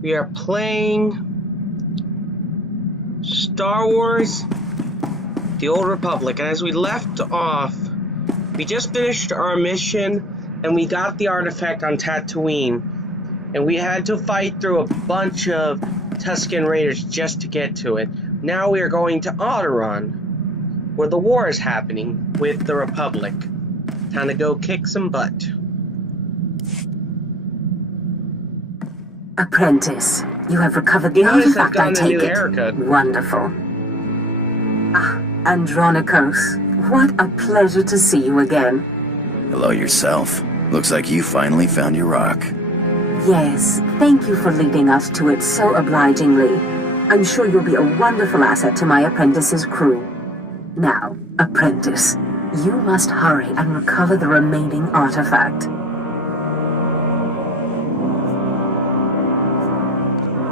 We are playing Star Wars The Old Republic, and as we left off, we just finished our mission and we got the artifact on Tatooine, and we had to fight through a bunch of Tusken Raiders just to get to it. Now we are going to Alderaan, where the war is happening with the Republic. Time to go kick some butt. Apprentice, you have recovered the artifact, I take it. Haircut. Wonderful. Ah, Andronikos, what a pleasure to see you again. Hello yourself. Looks like you finally found your rock. Yes, thank you for leading us to it so obligingly. I'm sure you'll be a wonderful asset to my apprentice's crew. Now, Apprentice, you must hurry and recover the remaining artifact.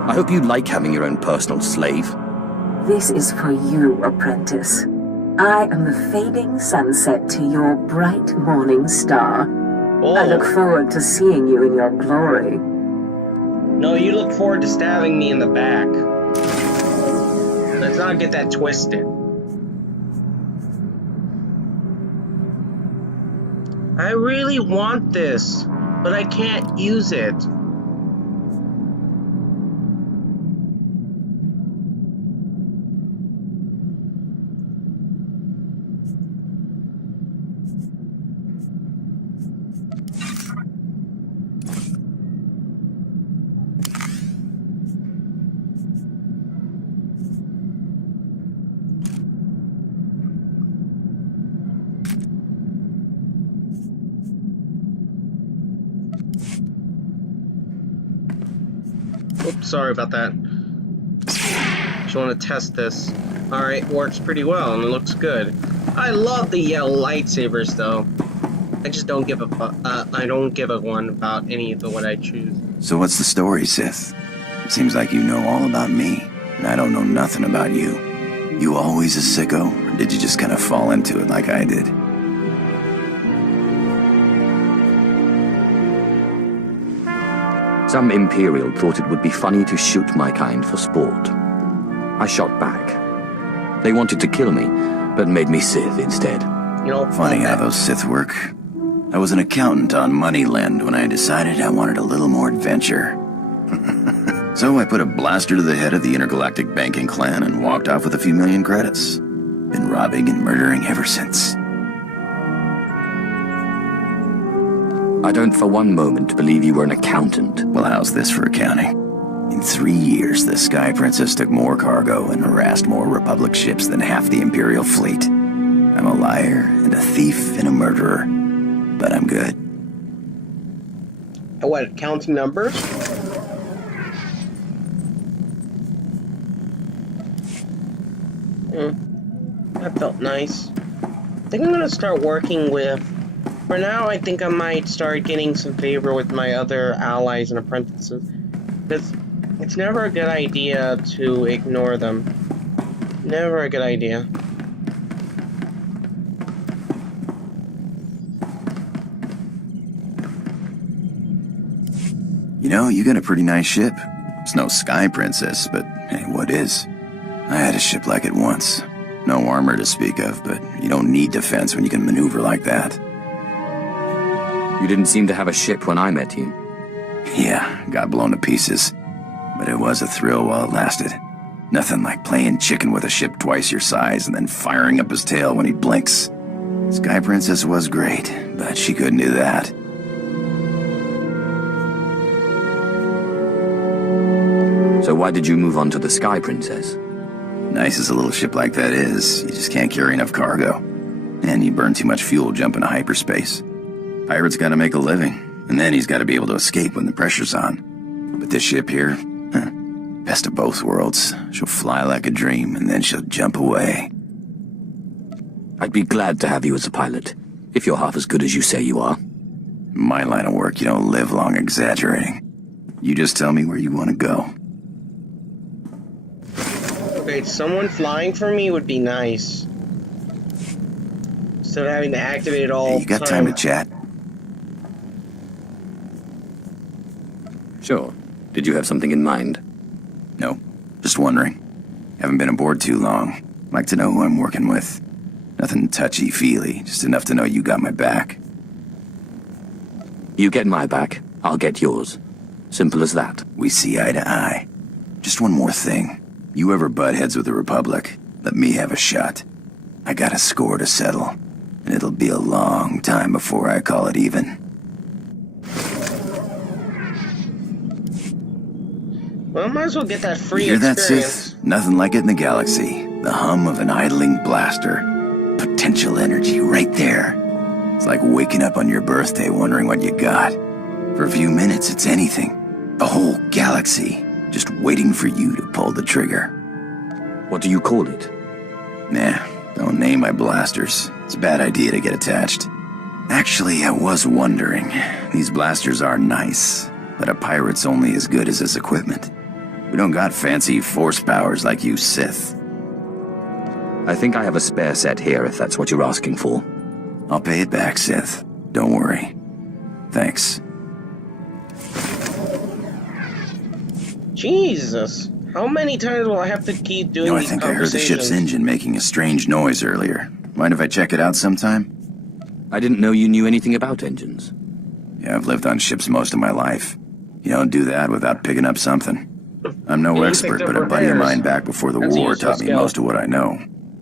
I hope you like having your own personal slave. This is for you, Apprentice. I am the fading sunset to your bright morning star. Oh. I look forward to seeing you in your glory. No, you look forward to stabbing me in the back. Let's not get that twisted. I really want this, but I can't use it. Oops, sorry about that. Just want to test this. Alright, works pretty well and it looks good. I love the yellow lightsabers though. I just don't give a one about any of what I choose. So what's the story, Sith? It seems like you know all about me, and I don't know nothing about you. You always a sicko, or did you just kind of fall into it like I did? Some Imperial thought it would be funny to shoot my kind for sport. I shot back. They wanted to kill me, but made me Sith instead. You know, Funny how those Sith work. I was an accountant on Moneyland when I decided I wanted a little more adventure. So I put a blaster to the head of the intergalactic banking clan and walked off with a few million credits. Been robbing and murdering ever since. I don't for one moment believe you were an accountant. Well, how's this for accounting? In 3 years, the Sky Princess took more cargo and harassed more Republic ships than half the Imperial fleet. I'm a liar and a thief and a murderer, but I'm good. what, counting numbers? That felt nice. I think I'm gonna start working with... For now, I think I might start getting some favor with my other allies and apprentices. Because it's never a good idea to ignore them. Never a good idea. You know, you got a pretty nice ship. It's no Sky Princess, but hey, what is? I had a ship like it once. No armor to speak of, but you don't need defense when you can maneuver like that. You didn't seem to have a ship when I met you. Yeah, got blown to pieces. But it was a thrill while it lasted. Nothing like playing chicken with a ship twice your size and then firing up his tail when he blinks. Sky Princess was great, but she couldn't do that. So why did you move on to the Sky Princess? Nice as a little ship like that is, you just can't carry enough cargo. And you burn too much fuel jumping to hyperspace. Pirate's gotta make a living, and then he's gotta be able to escape when the pressure's on. But this ship here, best of both worlds. She'll fly like a dream, and then she'll jump away. I'd be glad to have you as a pilot, if you're half as good as you say you are. In my line of work, you don't live long exaggerating. You just tell me where you want to go. Okay, someone flying for me would be nice. Instead of having to activate it all Hey, you got time to chat? Sure. Did you have something in mind? No, just wondering. Haven't been aboard too long. Like to know who I'm working with. Nothing touchy-feely, just enough to know you got my back. You get my back, I'll get yours. Simple as that. We see eye to eye. Just one more thing. You ever butt heads with the Republic, let me have a shot. I got a score to settle, and it'll be a long time before I call it even. Well, I might as well get that free You hear that, experience. Sith? Nothing like it in the galaxy. The hum of an idling blaster. Potential energy right there. It's like waking up on your birthday wondering what you got. For a few minutes, it's anything. The whole galaxy, just waiting for you to pull the trigger. What do you call it? Nah, don't name my blasters. It's a bad idea to get attached. Actually, I was wondering. These blasters are nice, but a pirate's only as good as his equipment. We don't got fancy force powers like you Sith. I think I have a spare set here, if that's what you're asking for. I'll pay it back, Sith. Don't worry. Thanks. Jesus. How many times will I have to keep doing You know, I these think I heard the ship's conversations? engine making a strange noise earlier. Mind if I check it out sometime? I didn't know you knew anything about engines. Yeah, I've lived on ships most of my life. You don't do that without picking up something. I'm no You expert, picked up but a buddy of repairs. mine back before the That's a war useful taught me skill. most of what I know.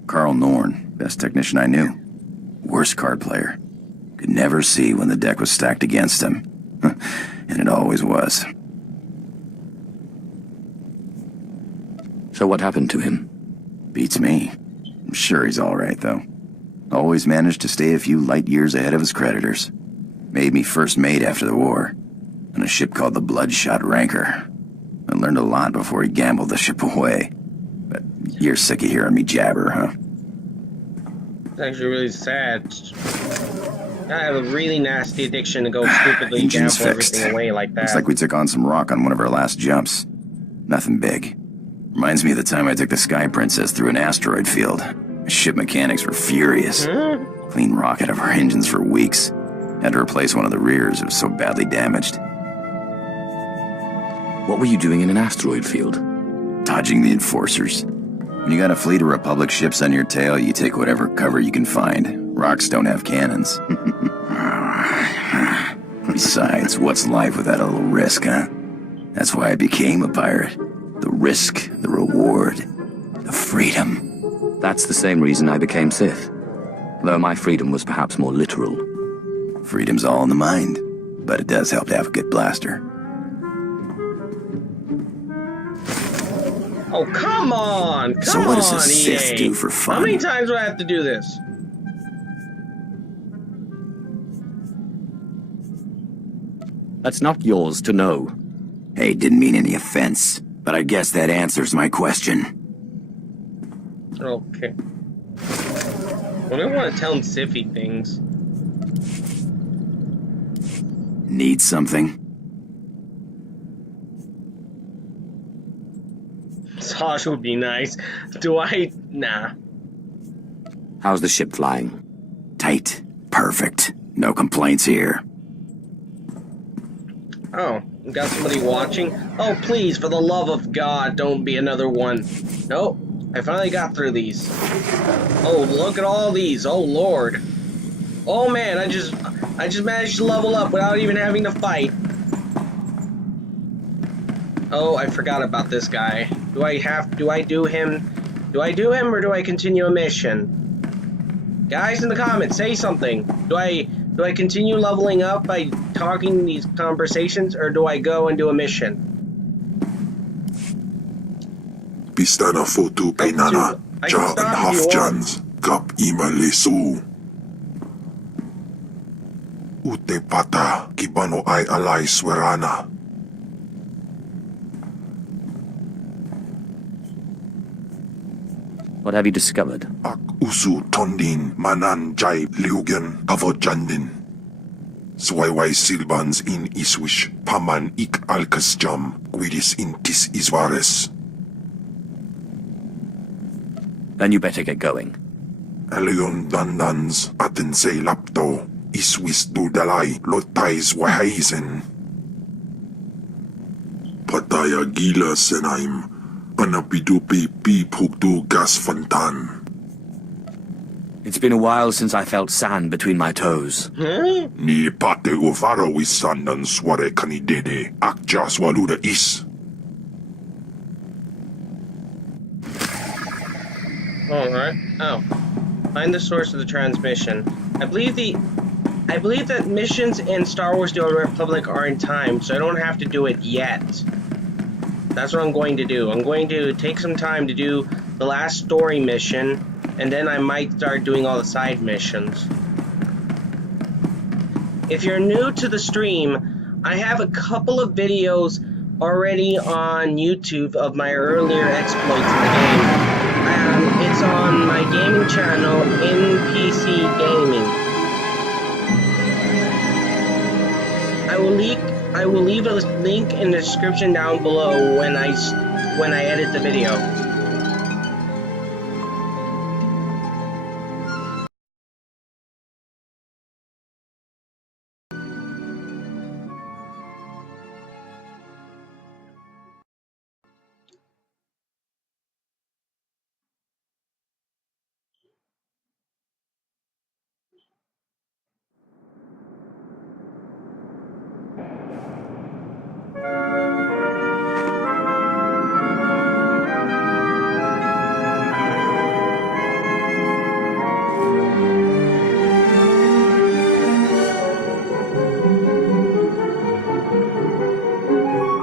Carl Norn, best technician I knew. Worst card player. Could never see when the deck was stacked against him. And it always was. So what happened to him? Beats me. I'm sure he's alright, though. Always managed to stay a few light years ahead of his creditors. Made me first mate after the war, on a ship called the Bloodshot Ranker. I learned a lot before he gambled the ship away. But you're sick of hearing me jabber, huh? It's actually really sad. I have a really nasty addiction to go stupidly Engine's gamble fixed. everything away like that. Looks like we took on some rock on one of our last jumps. Nothing big. Reminds me of the time I took the Sky Princess through an asteroid field. The ship mechanics were furious. Clean rock out of our engines for weeks. Had to replace one of the rears, it was so badly damaged. What were you doing in an asteroid field? Dodging the enforcers. When you got a fleet of Republic ships on your tail, you take whatever cover you can find. Rocks don't have cannons. Besides, what's life without a little risk, huh? That's why I became a pirate. The risk, the reward, the freedom. That's the same reason I became Sith. Though my freedom was perhaps more literal. Freedom's all in the mind, but it does help to have a good blaster. Oh, come on! Come So what does a on, Sith EA. do for How many fun? times do I have to do this? That's not yours to know. Hey, didn't mean any offense, but I guess that answers my question. Okay. I don't want to tell him siffy things. Need something? Sash would be nice. Do I? Nah. How's the ship flying? Tight. Perfect. No complaints here. Oh, we got somebody watching? Oh, please, for the love of God, don't be another one. Nope, I finally got through these. Oh, look at all these. Oh, Lord. Oh, man, I just managed to level up without even having to fight. Oh, I forgot about this guy. Do I do him or do I continue a mission? Guys in the comments, say something. Do I continue leveling up by talking these conversations, or do I go and do a mission? Pista na foto kay Nana, I can Ja stop and if Half you want. Jans, Kap Ima Lesu. Ute pata, kibano ay alay swerana. What have you discovered? Ak usu tondin manan jay liugan kavodjandin. Swayway silbans in iswish paman ik alkas jam guidis in tis iswares. Then you better get going. Alion dandans atin say lapto iswis dudalay lotais wahaisen. Pata Taya gila senaim. Panapidupi pi pukdu gas fantan. It's been a while since I felt sand between my toes. Ni pate uvara wisandan sware kanidede. Akja swaluda is. Alright. Oh. Find the source of the transmission. I believe that missions in Star Wars The Old Republic are in time, so I don't have to do it yet. That's what I'm going to do. I'm going to take some time to do the last story mission, and then I might start doing all the side missions. If you're new to the stream, I have a couple of videos already on YouTube of my earlier exploits in the game. It's on my gaming channel, NPC Gaming. I will leave a link in the description down below when I edit the video.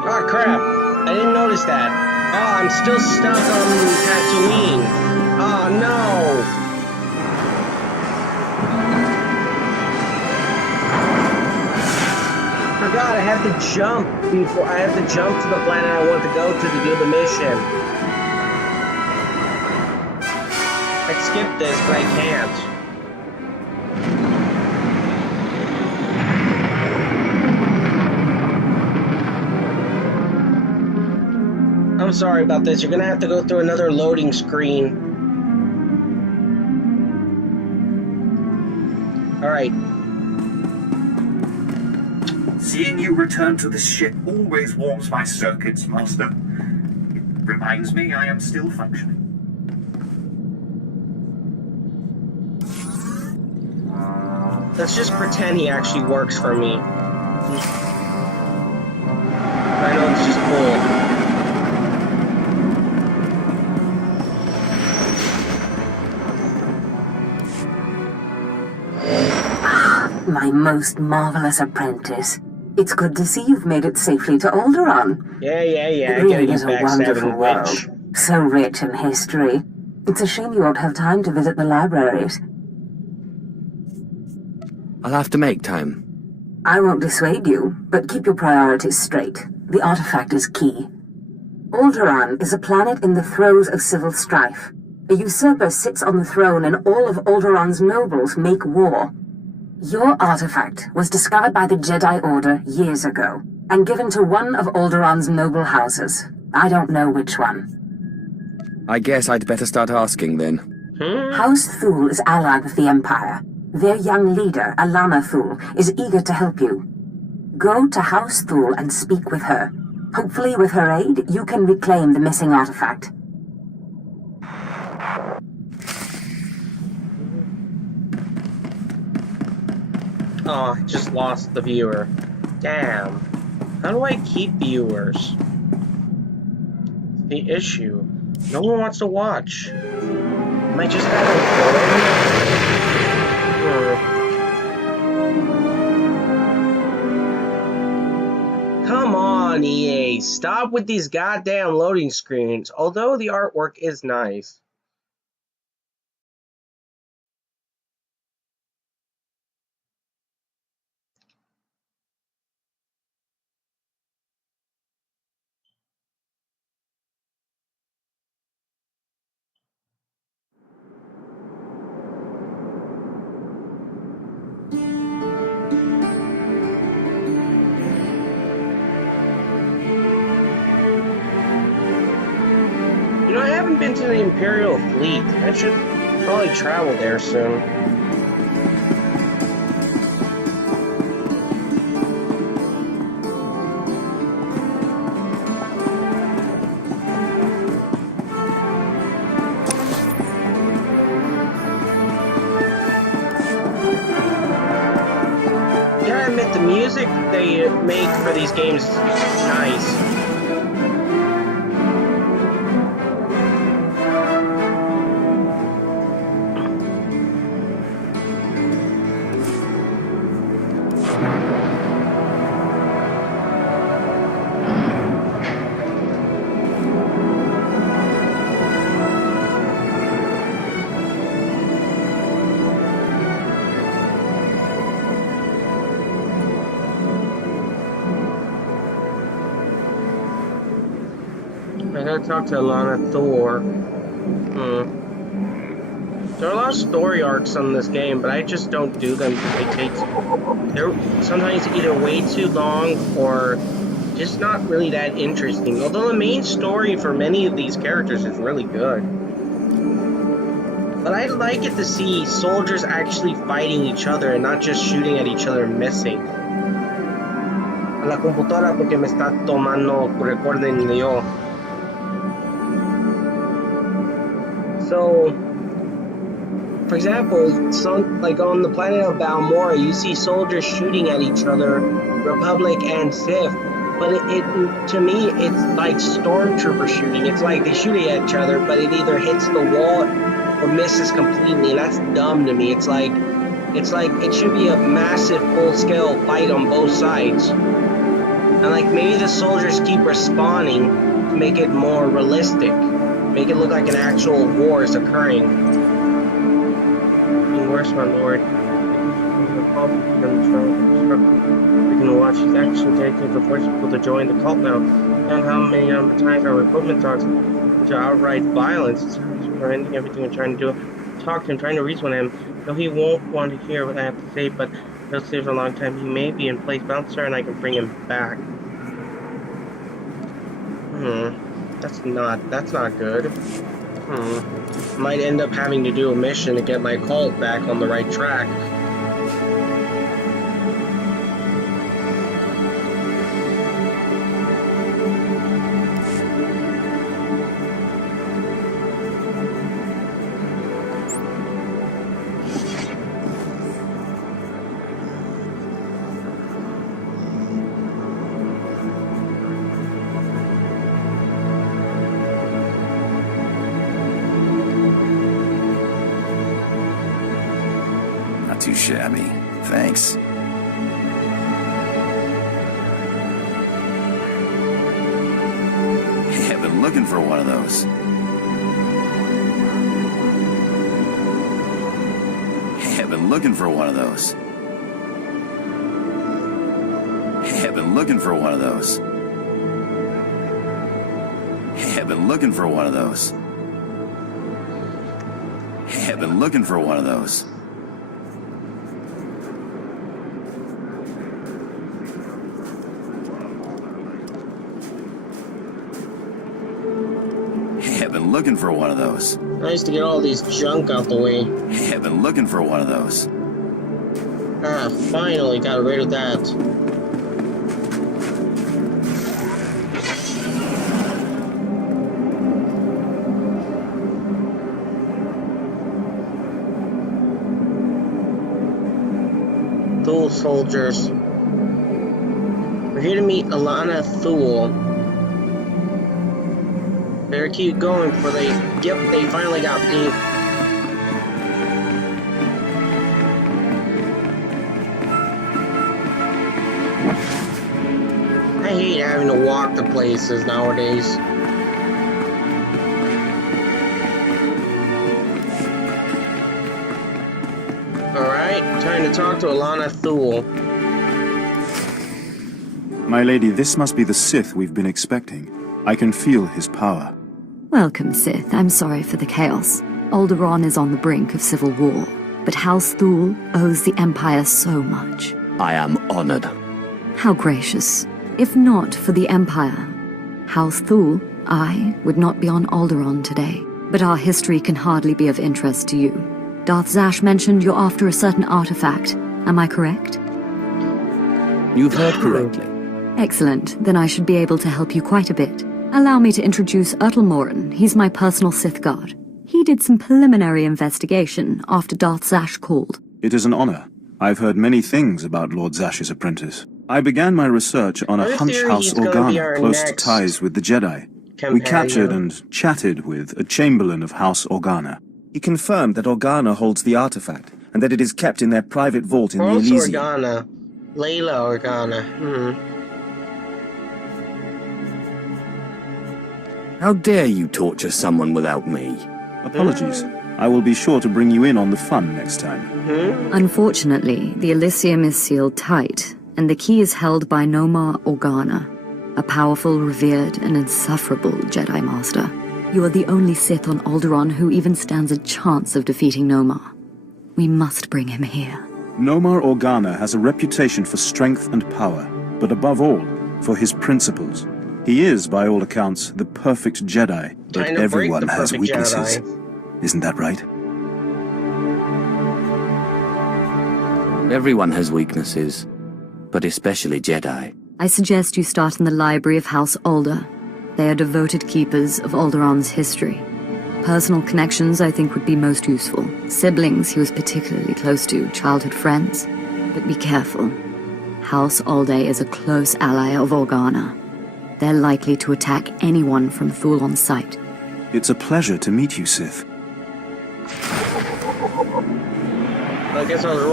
Oh crap, I didn't notice that. Oh, I'm still stuck on Tatooine. Oh no! Forgot I have to jump before I have to jump to the planet I want to go to do the mission. I'd skip this, but I can't. I'm sorry about this. You're gonna have to go through another loading screen. Alright. Seeing you return to this ship always warms my circuits, Master. It reminds me I am still functioning. Let's just pretend he actually works for me. I know it's just cool. My most marvelous apprentice. It's good to see you've made it safely to Alderaan. Yeah. It really is a wonderful world. So rich in history. It's a shame you won't have time to visit the libraries. I'll have to make time. I won't dissuade you, but keep your priorities straight. The artifact is key. Alderaan is a planet in the throes of civil strife. A usurper sits on the throne and all of Alderaan's nobles make war. Your artifact was discovered by the Jedi Order years ago, and given to one of Alderaan's noble houses. I don't know which one. I guess I'd better start asking then. House Thule is allied with the Empire. Their young leader, Alana Thule, is eager to help you. Go to House Thule and speak with her. Hopefully with her aid, you can reclaim the missing artifact. Oh, I just lost the viewer. Damn. How do I keep viewers? The issue. No one wants to watch. Am I just having fun? Come on, EA. Stop with these goddamn loading screens. Although the artwork is nice. You know, I haven't been to the Imperial Fleet. I should probably travel there soon. music they make for these games is nice. I gotta talk to Alana Thor. There are a lot of story arcs on this game, but I just don't do them because they're sometimes either way too long or just not really that interesting. Although the main story for many of these characters is really good. But I'd like it to see soldiers actually fighting each other and not just shooting at each other and missing. A la computadora porque me está tomando recording yo. So, for example, like on the planet of Balmora, you see soldiers shooting at each other, Republic and Sith. But it to me, it's like stormtrooper shooting. It's like they shoot at each other, but it either hits the wall or misses completely, and that's dumb to me. It's like it should be a massive full-scale fight on both sides, and like maybe the soldiers keep respawning to make it more realistic. Make it look like an actual war is occurring. Being worse, my lord. We can watch his action dedicated to force people to join the cult now. And how many times our recruitment talks into outright violence. It's ending everything we're trying to do. Talk to him, trying to reason with him. Though he won't want to hear what I have to say, but he'll stay for a long time. He may be in place. Bouncer and I can bring him back. That's not good. Might end up having to do a mission to get my cult back on the right track. Too shabby. Thanks. Hey, I've been looking for one of those. Hey, I've been looking for one of those. Hey, I've been looking for one of those. Hey, I've been looking for one of those. Hey, I've been looking for one of those. Looking for one of those. Nice to get all these junk out the way. Hey, I've been looking for one of those. Ah, finally got rid of that. Thule soldiers. We're here to meet Alana Thule. Better keep going before they finally got me. I hate having to walk to places nowadays. Alright, time to talk to Alana Thule. My lady, this must be the Sith we've been expecting. I can feel his power. Welcome, Sith. I'm sorry for the chaos. Alderaan is on the brink of civil war, but House Thule owes the Empire so much. I am honored. How gracious. If not for the Empire, House Thule, I would not be on Alderaan today. But our history can hardly be of interest to you. Darth Zash mentioned you're after a certain artifact. Am I correct? You've heard correctly. Excellent. Then I should be able to help you quite a bit. Allow me to introduce Morin. He's my personal Sith guard. He did some preliminary investigation after Darth Zash called. It is an honor. I've heard many things about Lord Zash's apprentice. I began my research on I a have a Hunch theory House he's gonna be Organa our close to next ties with the Jedi. We companion. captured and chatted with a Chamberlain of House Organa. He confirmed that Organa holds the artifact, and that it is kept in their private vault in the House Elysium. Organa. Layla Organa. How dare you torture someone without me? Apologies. I will be sure to bring you in on the fun next time. Unfortunately, the Elysium is sealed tight, and the key is held by Nomar Organa, a powerful, revered, and insufferable Jedi Master. You are the only Sith on Alderaan who even stands a chance of defeating Nomar. We must bring him here. Nomar Organa has a reputation for strength and power, but above all, for his principles. He is, by all accounts, the perfect Jedi, but Trying to break everyone the has perfect weaknesses. Jedi. Isn't that right? Everyone has weaknesses, but especially Jedi. I suggest you start in the library of House Alder. They are devoted keepers of Alderaan's history. Personal connections, I think, would be most useful. Siblings he was particularly close to, childhood friends. But be careful. House Alde is a close ally of Organa. They're likely to attack anyone from Thule on sight. It's a pleasure to meet you, Sith. I guess I was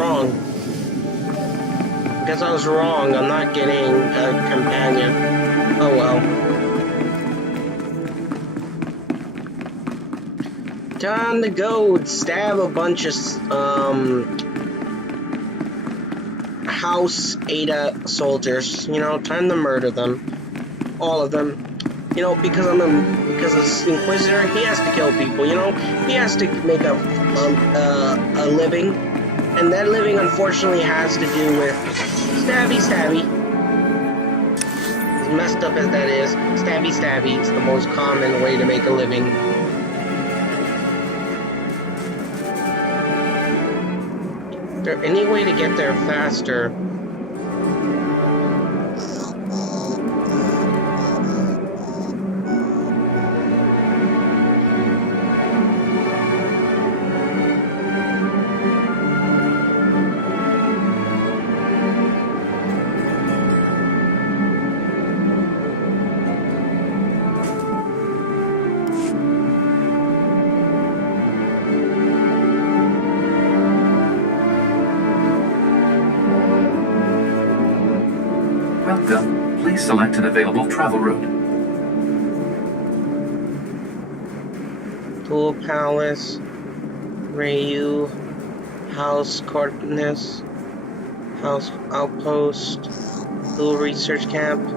wrong. I'm not getting a companion. Oh well. Time to go stab a bunch of House Ada soldiers. You know, time to murder them, all of them. You know, because this Inquisitor, he has to kill people. You know, he has to make a living, and that living unfortunately has to do with stabby. As messed up as that is, stabby is the most common way to make a living. Is there any way to get there faster? Welcome. Please select an available travel route. Thule Palace, Rayu, House Coordinates, House Outpost, Thule Research Camp,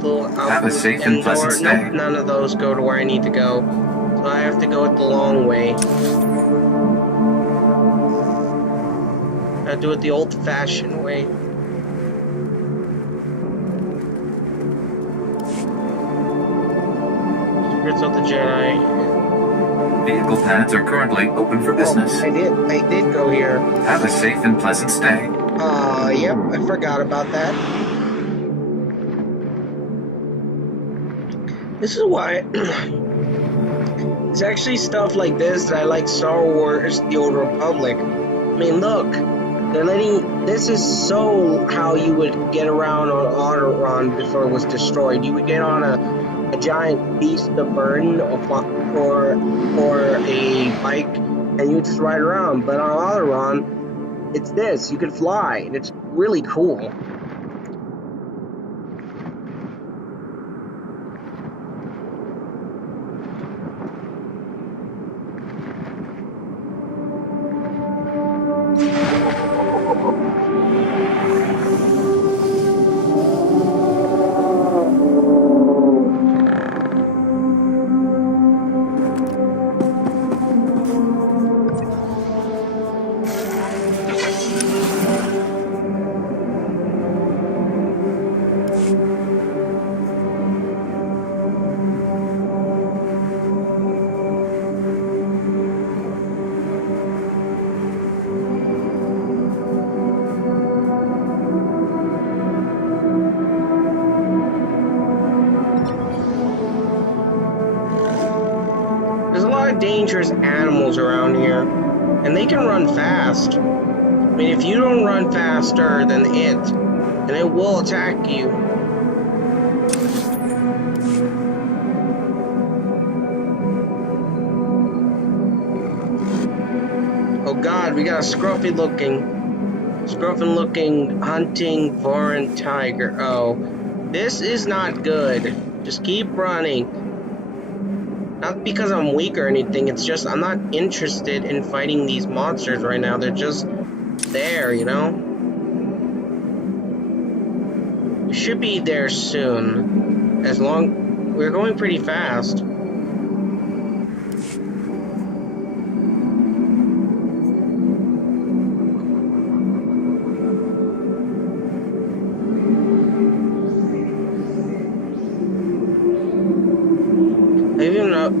Thule Outpost. Have a safe and pleasant stay. Nope, none of those go to where I need to go. So I have to go the long way. I do it the old-fashioned way. Secrets of the Jedi. Vehicle pads are currently open for business. Oh, I did go here. Have a safe and pleasant stay. Yep, I forgot about that. This is why it's actually stuff like this that I like Star Wars The Old Republic. I mean, look, they're letting, this is so how you would get around on Alderaan before it was destroyed. You would get on a giant beast of burden or a bike, and you just ride around. But on Alderaan, it's this. You can fly, and it's really cool. Dangerous animals around here, and they can run fast. I mean, if you don't run faster than it, and it will attack you. Oh god, we got a scruffy looking hunting foreign tiger. Oh, this is not good. Just keep running. Not because I'm weak or anything, it's just I'm not interested in fighting these monsters right now. They're just there, you know? We should be there soon. As long... We're going pretty fast.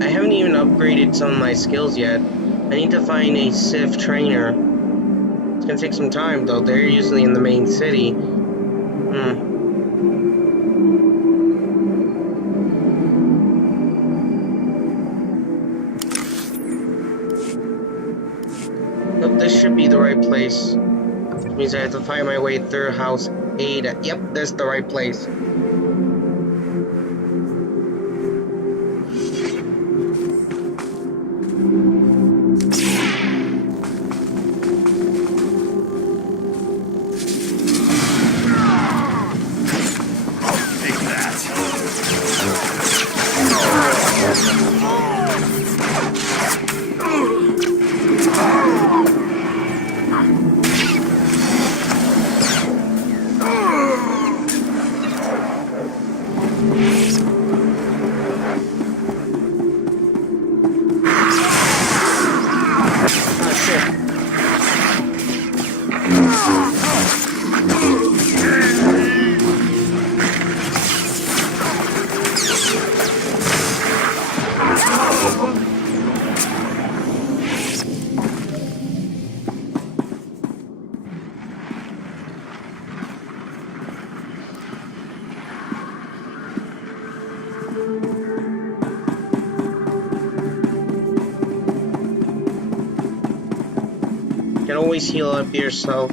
I haven't even upgraded some of my skills yet. I need to find a sith trainer. It's gonna take some time though. They're usually in the main city. Nope, this should be the right place. Which means I have to find my way through House Ada. Yep, this is the right place. You can always heal up yourself.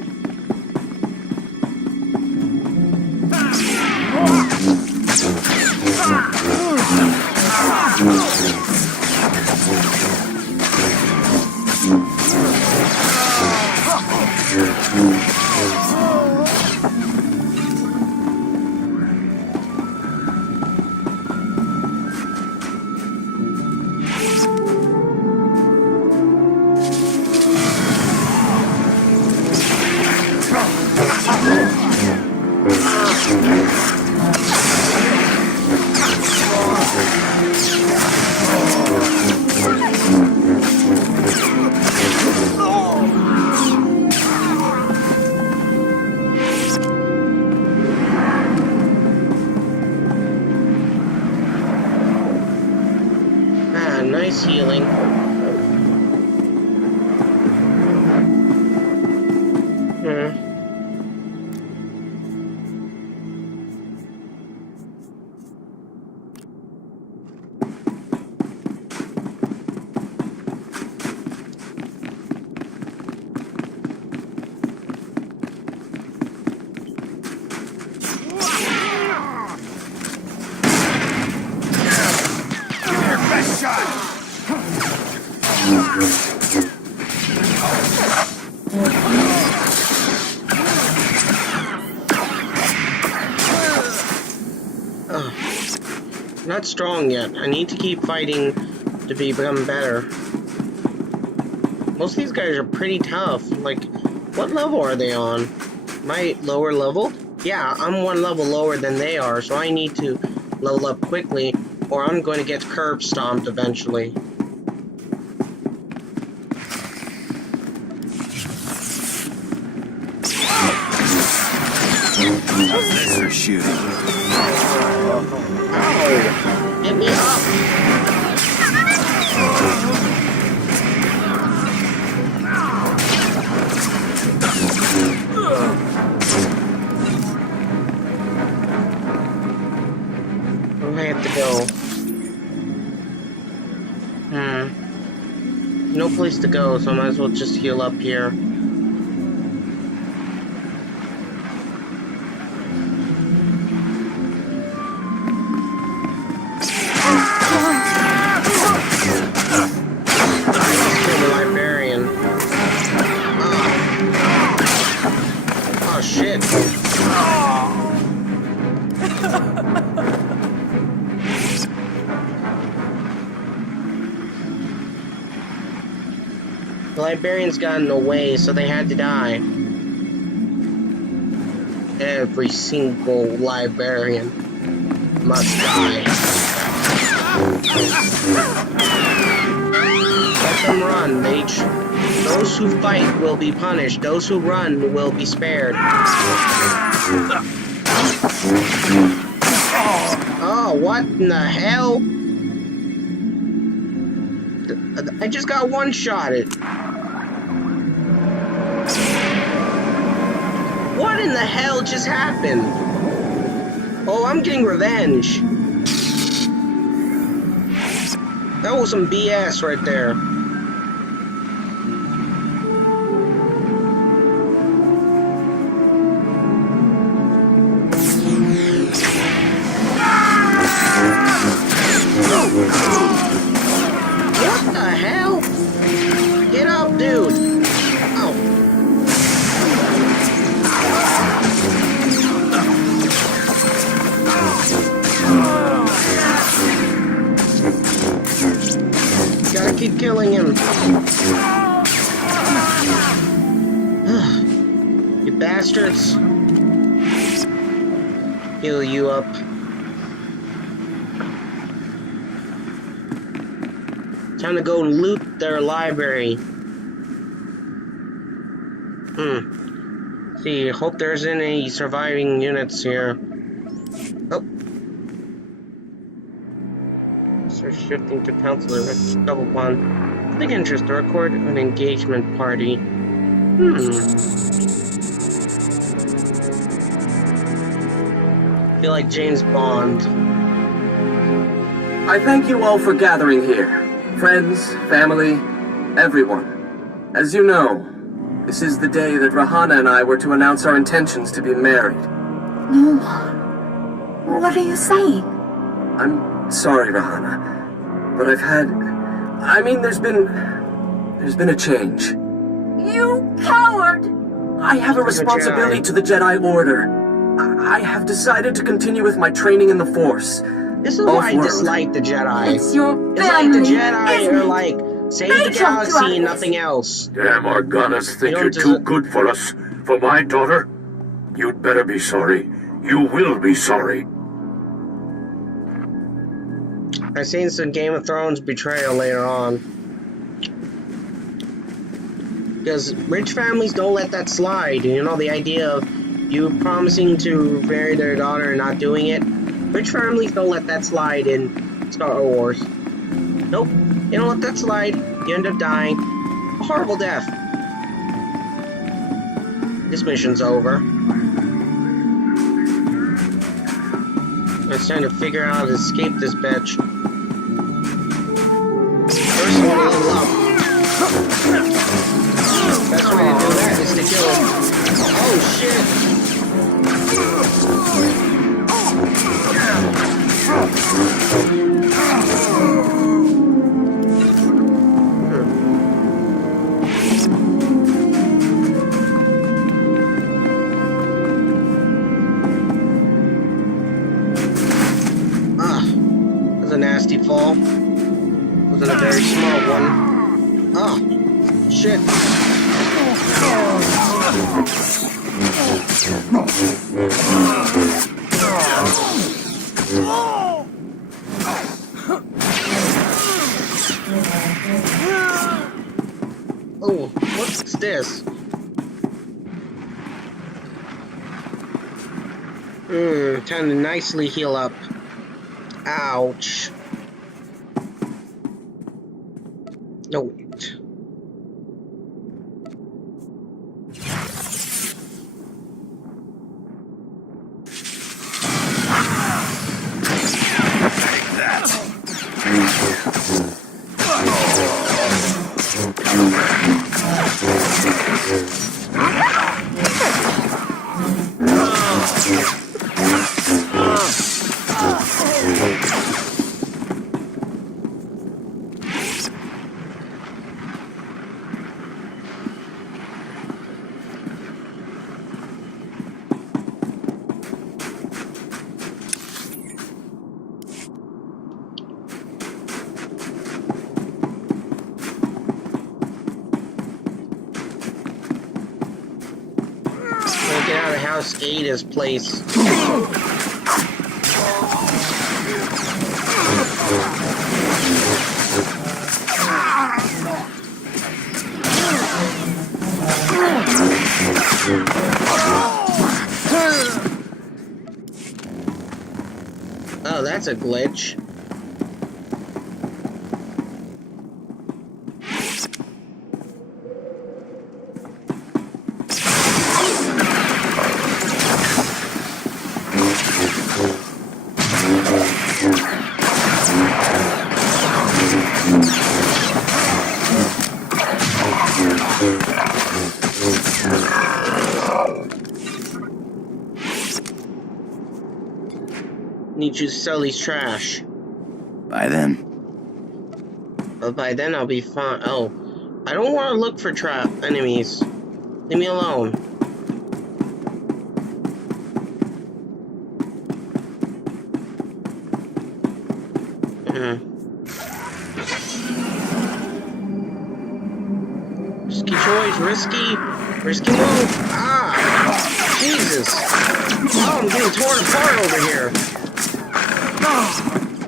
Nice healing. Not strong yet. I need to keep fighting to become better. Most of these guys are pretty tough. Like, what level are they on? Am I lower level? Yeah, I'm one level lower than they are, so I need to level up quickly, or I'm going to get curb stomped eventually. How's this for shooting? Ow! Get me up! Where do I have to go? No place to go, so I might as well just heal up here. librarians got in the way, so they had to die. Every single librarian must die. Let them run. Those who fight will be punished. Those who run will be spared. Oh, what in the hell? I just got one-shotted. What in the hell just happened? Oh, I'm getting revenge. That was some BS right there. What the hell? Get up, dude. Oh. Gotta keep killing him. You bastards. Heal you up. Time to go and loot their library. See, hope there isn't any surviving units here. Oh. Start shifting to counselor. Double bond. Click interest to record an engagement party. Feel like James Bond. I thank you all for gathering here. Friends, family, everyone. As you know, this is the day that Rahana and I were to announce our intentions to be married. No. What are you saying? I'm sorry, Rahana, but there's been a change. You coward! I have a responsibility to the Jedi Order. I have decided to continue with my training in the Force. This is why I dislike the Jedi. It's your It's like family, the Jedi isn't are it? like, save They the jumped you out galaxy of and this. nothing else. Damn Organas think You you're don't too good for us. For my daughter? You'd better be sorry. You will be sorry. I've seen some Game of Thrones betrayal later on. Because rich families don't let that slide. You know, the idea of you promising to marry their daughter and not doing it. Rich families don't let that slide in Star Wars. Nope, you don't let that slide. You end up dying. A horrible death. This mission's over. It's time to figure out how to escape this bitch. First, I want to level up. Best way to do that is to kill him. Oh shit! That's a nasty fall. Wasn't a very smart one. Oh, shit. Oh, what's this? Time to nicely heal up. Ouch. No, wait. Take that. House Ada's place. Oh, that's a glitch. Need you to sell these trash. By then. But by then I'll be fine. Oh, I don't want to look for trap enemies. Leave me alone. Risky choice, risky move. Ah, Jesus. Oh, I'm getting torn apart over here.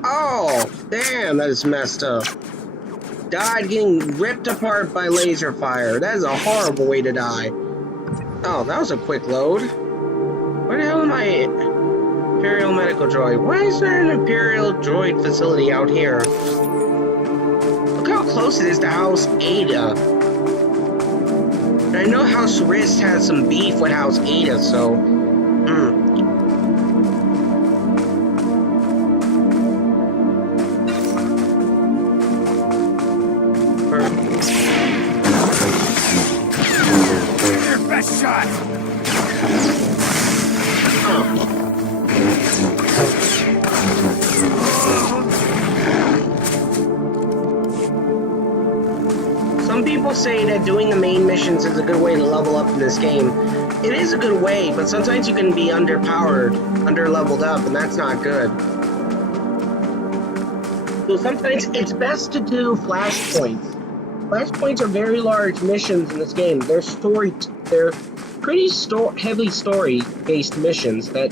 Oh, damn, that is messed up. Died getting ripped apart by laser fire. That is a horrible way to die. Oh, that was a quick load. Where the hell am I? Imperial Medical Droid. Why is there an Imperial Droid facility out here? Look how close it is to House Ada. And I know House Rist has some beef with House Ada, so... Your best shot! Some people say that doing the main missions is a good way to level up in this game. It is a good way, but sometimes you can be underpowered, under-leveled up, and that's not good. So sometimes it's best to do flashpoints. Flashpoints are very large missions in this game. They're pretty heavily story-based missions that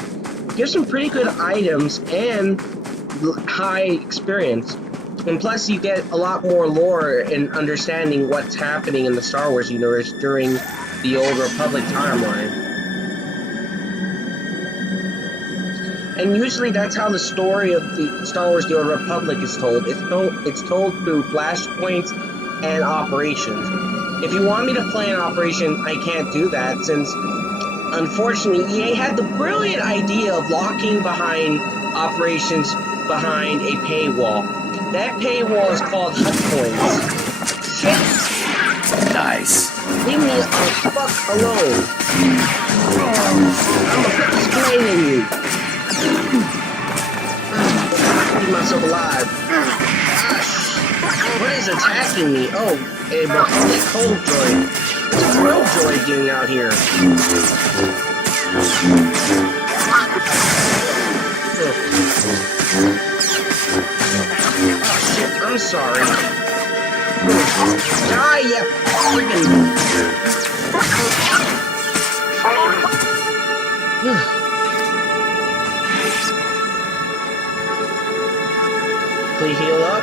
give some pretty good items and high experience. And plus, you get a lot more lore and understanding what's happening in the Star Wars universe during the Old Republic timeline. And usually that's how the story of the Star Wars The Old Republic is told. It's told through flashpoints and operations. If you want me to play an operation, I can't do that since, unfortunately, EA had the brilliant idea of locking behind operations behind a paywall. That paywall is called HUD points. Shit! Nice. Leave me the fuck alone. I'm explaining you. Keep myself alive. What is attacking me? Oh, a Republic cold droid. What's a real droid doing out here? Oh shit, I'm sorry. Die, you friggin'... Please heal up.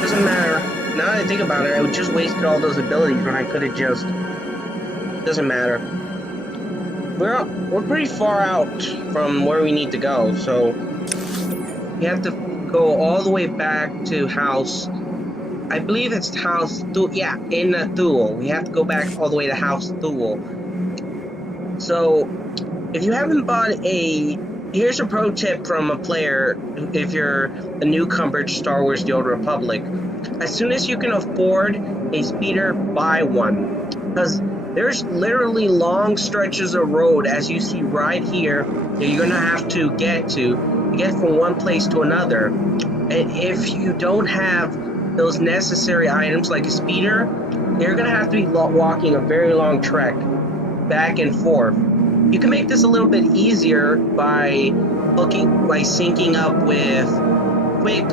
Doesn't matter. Now that I think about it, I would just wasted all those abilities when I could have just... Doesn't matter. We're pretty far out from where we need to go, so... We have to go all the way back to House... I believe it's House... Yeah, in Thule. We have to go back all the way to House Thule. So, if you haven't bought a... Here's a pro tip from a player, if you're a newcomer to Star Wars The Old Republic. As soon as you can afford a speeder, buy one. Because there's literally long stretches of road, as you see right here, that you're going to have to get from one place to another. And if you don't have those necessary items like a speeder, you're going to have to be walking a very long trek back and forth. You can make this a little bit easier by syncing up with quick...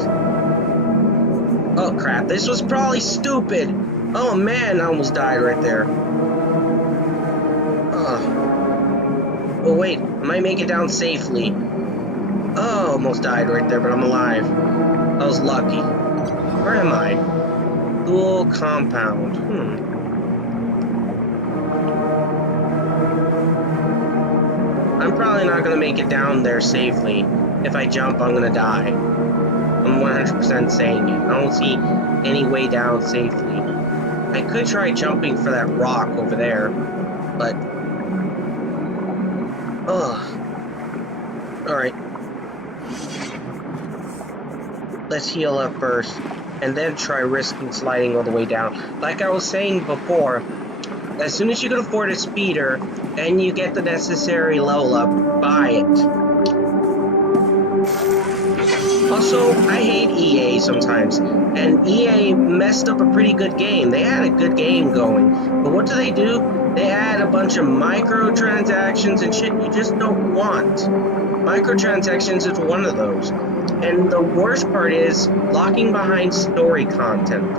Oh crap, this was probably stupid. Oh man, I almost died right there. Oh wait, I might make it down safely. Oh, almost died right there, but I'm alive. I was lucky. Where am I? Dual compound. I'm probably not gonna make it down there safely. If I jump, I'm gonna die. I'm 100% saying it. I don't see any way down safely. I could try jumping for that rock over there, but... Ugh. Alright. Let's heal up first, and then try risking sliding all the way down. Like I was saying before, as soon as you can afford a speeder, and you get the necessary level up, buy it. Also, I hate EA sometimes, and EA messed up a pretty good game. They had a good game going, but what do? They add a bunch of microtransactions and shit you just don't want. Microtransactions is one of those. And the worst part is locking behind story content.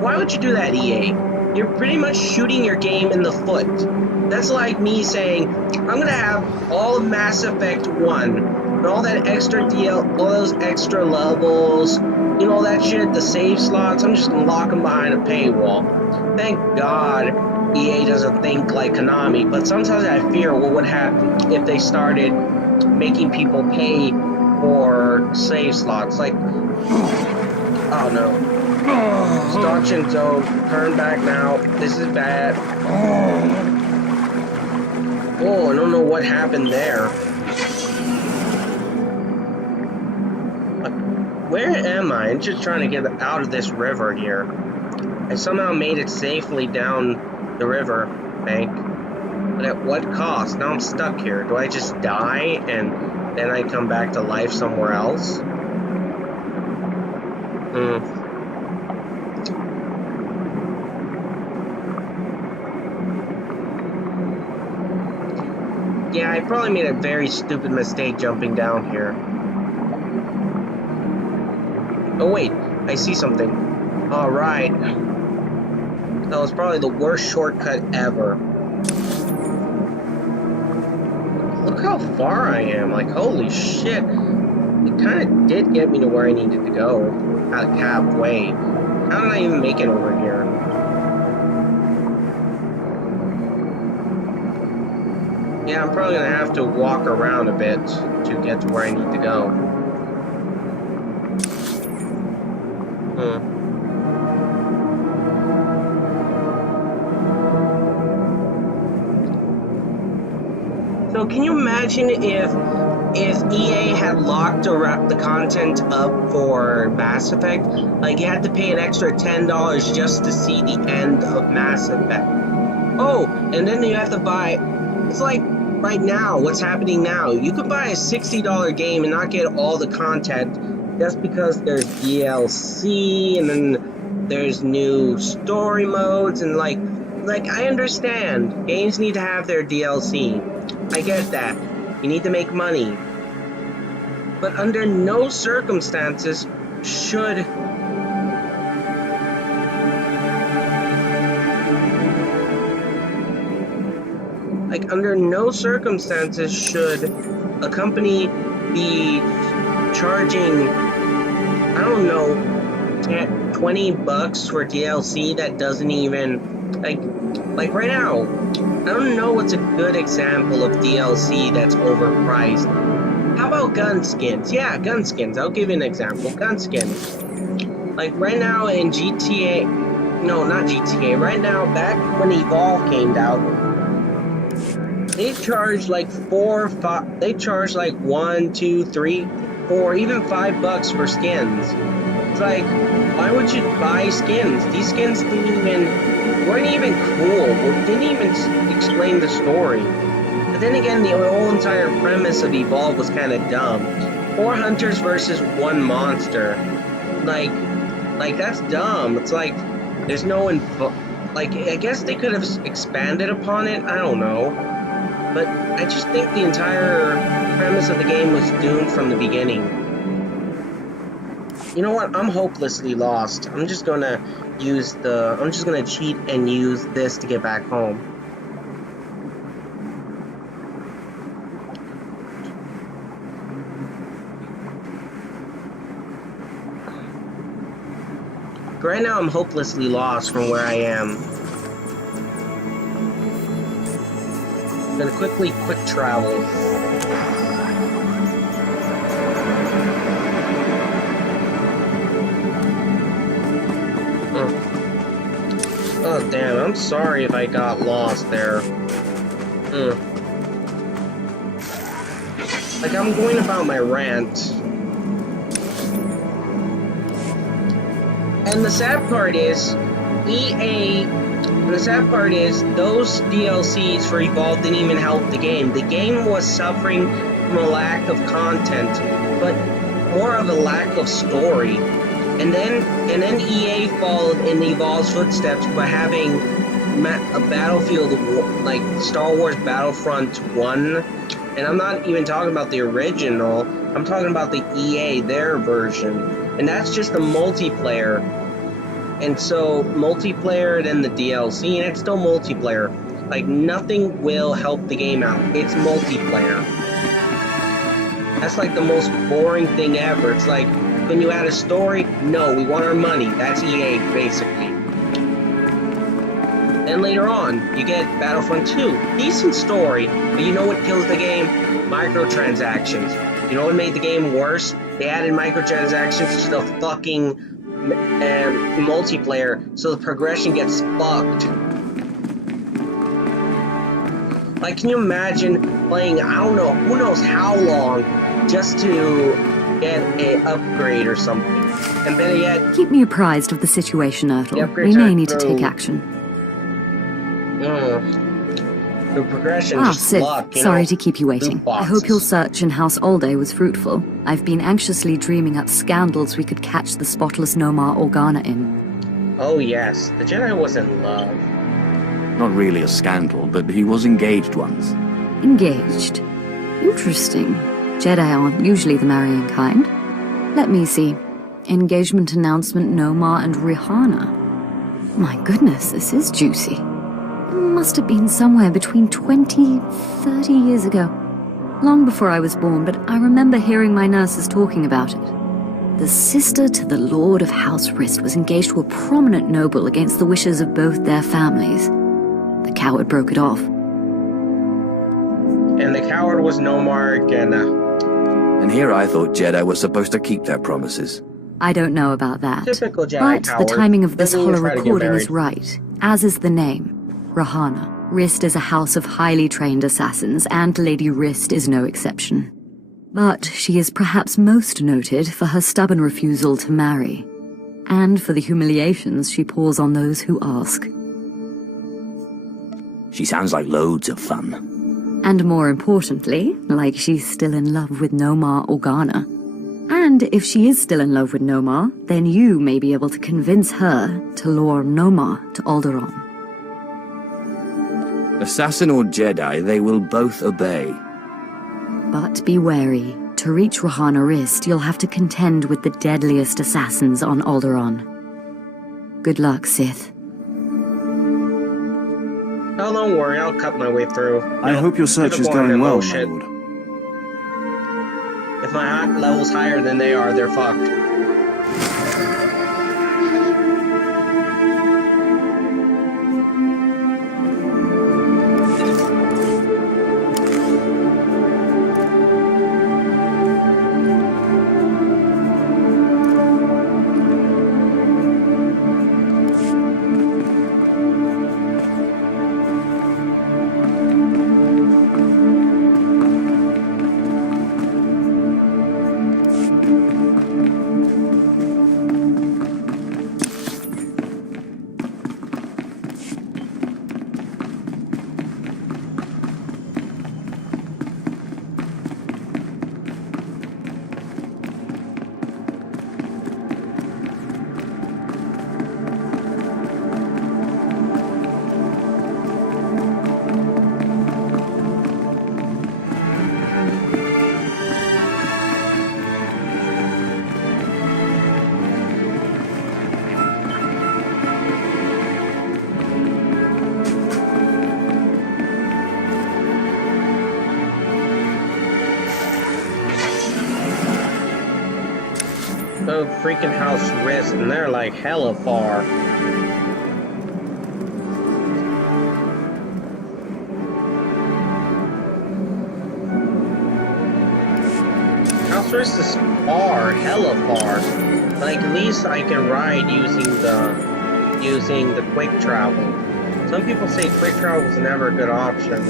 Why would you do that, EA? You're pretty much shooting your game in the foot. That's like me saying, I'm gonna have all of Mass Effect 1, and all that extra all those extra levels, you know, all that shit, the save slots, I'm just gonna lock them behind a paywall. Thank God EA doesn't think like Konami, but sometimes I fear what would happen if they started making people pay for save slots. Like, oh no. Staunch and zone, turn back now. This is bad. Oh, I don't know what happened there. Where am I? I'm just trying to get out of this river here. I somehow made it safely down the river bank. But at what cost? Now I'm stuck here. Do I just die and then I come back to life somewhere else? Yeah, I probably made a very stupid mistake jumping down here. Oh wait, I see something. Alright. That was probably the worst shortcut ever. Look how far I am, like holy shit. It kind of did get me to where I needed to go. Like halfway. How did I even make it over here? Yeah, I'm probably gonna have to walk around a bit to get to where I need to go. So can you imagine if EA had locked the content up for Mass Effect? Like you had to pay an extra $10 just to see the end of Mass Effect. Oh, and then you have to buy. It's like right now, what's happening now? You could buy a $60 game and not get all the content just because there's DLC and then there's new story modes and like I understand games need to have their DLC. I get that. You need to make money. But under no circumstances should a company be charging, I don't know, $20 for DLC that doesn't even, like right now, I don't know what's a good example of DLC that's overpriced. How about gun skins? Yeah, gun skins. I'll give you an example. Gun skins. Like right now in GTA, no, not GTA. Right now, back when Evolve came out, they charged like they charged like $1, $2, $3, $4, even $5 for skins. It's like, why would you buy skins? These skins weren't even cool, or didn't even explain the story. But then again, the whole entire premise of Evolve was kind of dumb. 4 hunters versus 1 monster. Like that's dumb. It's like, there's no like, I guess they could have expanded upon it, I don't know. But I just think the entire premise of the game was doomed from the beginning. You know what? I'm hopelessly lost. I'm just gonna cheat and use this to get back home. Right now I'm hopelessly lost from where I am. I'm gonna quick travel. Oh damn, I'm sorry if I got lost there. Like, I'm going about my rant. And the sad part is, those DLCs for Evolve didn't even help the game. The game was suffering from a lack of content, but more of a lack of story. And then EA followed in Evolve's footsteps by having a Battlefield like Star Wars Battlefront 1. And I'm not even talking about the original. I'm talking about the EA, their version. And that's just the multiplayer. And so, multiplayer, then the DLC, and it's still multiplayer. Like, nothing will help the game out. It's multiplayer. That's like the most boring thing ever. It's like, when you add a story, no, we want our money. That's EA, basically. Then later on, you get Battlefront 2. Decent story, but you know what kills the game? Microtransactions. You know what made the game worse? They added microtransactions to the fucking multiplayer, so the progression gets fucked. Like, can you imagine playing, I don't know, who knows how long, just to get an upgrade or something? And better yet... Keep me apprised of the situation, Ertl. We may need to take action. The progression just Sith, luck, sorry to keep you waiting. I hope your search in House Alde was fruitful. I've been anxiously dreaming up scandals we could catch the spotless Nomar Organa in. Oh yes, the Jedi was in love. Not really a scandal, but he was engaged once. Engaged? Interesting. Jedi aren't usually the marrying kind. Let me see. Engagement announcement Nomar and Rihanna. My goodness, this is juicy. Must have been somewhere between 20, 30 years ago. Long before I was born, but I remember hearing my nurses talking about it. The sister to the Lord of House Rist was engaged to a prominent noble against the wishes of both their families. The coward broke it off. And the coward was Nomark, And here I thought Jedi were supposed to keep their promises. I don't know about that. Typical Jedi but coward. The timing of this Doesn't even holo try to get recording married. is right, as is the name. Rahana. Rist is a house of highly trained assassins, and Lady Rist is no exception. But she is perhaps most noted for her stubborn refusal to marry, and for the humiliations she pours on those who ask. She sounds like loads of fun. And more importantly, like she's still in love with Nomar Organa. And if she is still in love with Nomar, then you may be able to convince her to lure Nomar to Alderaan. Assassin or Jedi, they will both obey. But be wary. To reach Rahana Rist, you'll have to contend with the deadliest assassins on Alderaan. Good luck, Sith. Oh, don't worry, I'll cut my way through. I hope your search is going well, my lord. If my hot level's higher than they are, they're fucked. the freaking house Risk, and they're like hella far. House Risk is far, hella far. Like, at least I can ride using the quick travel. Some people say quick travel is never a good option.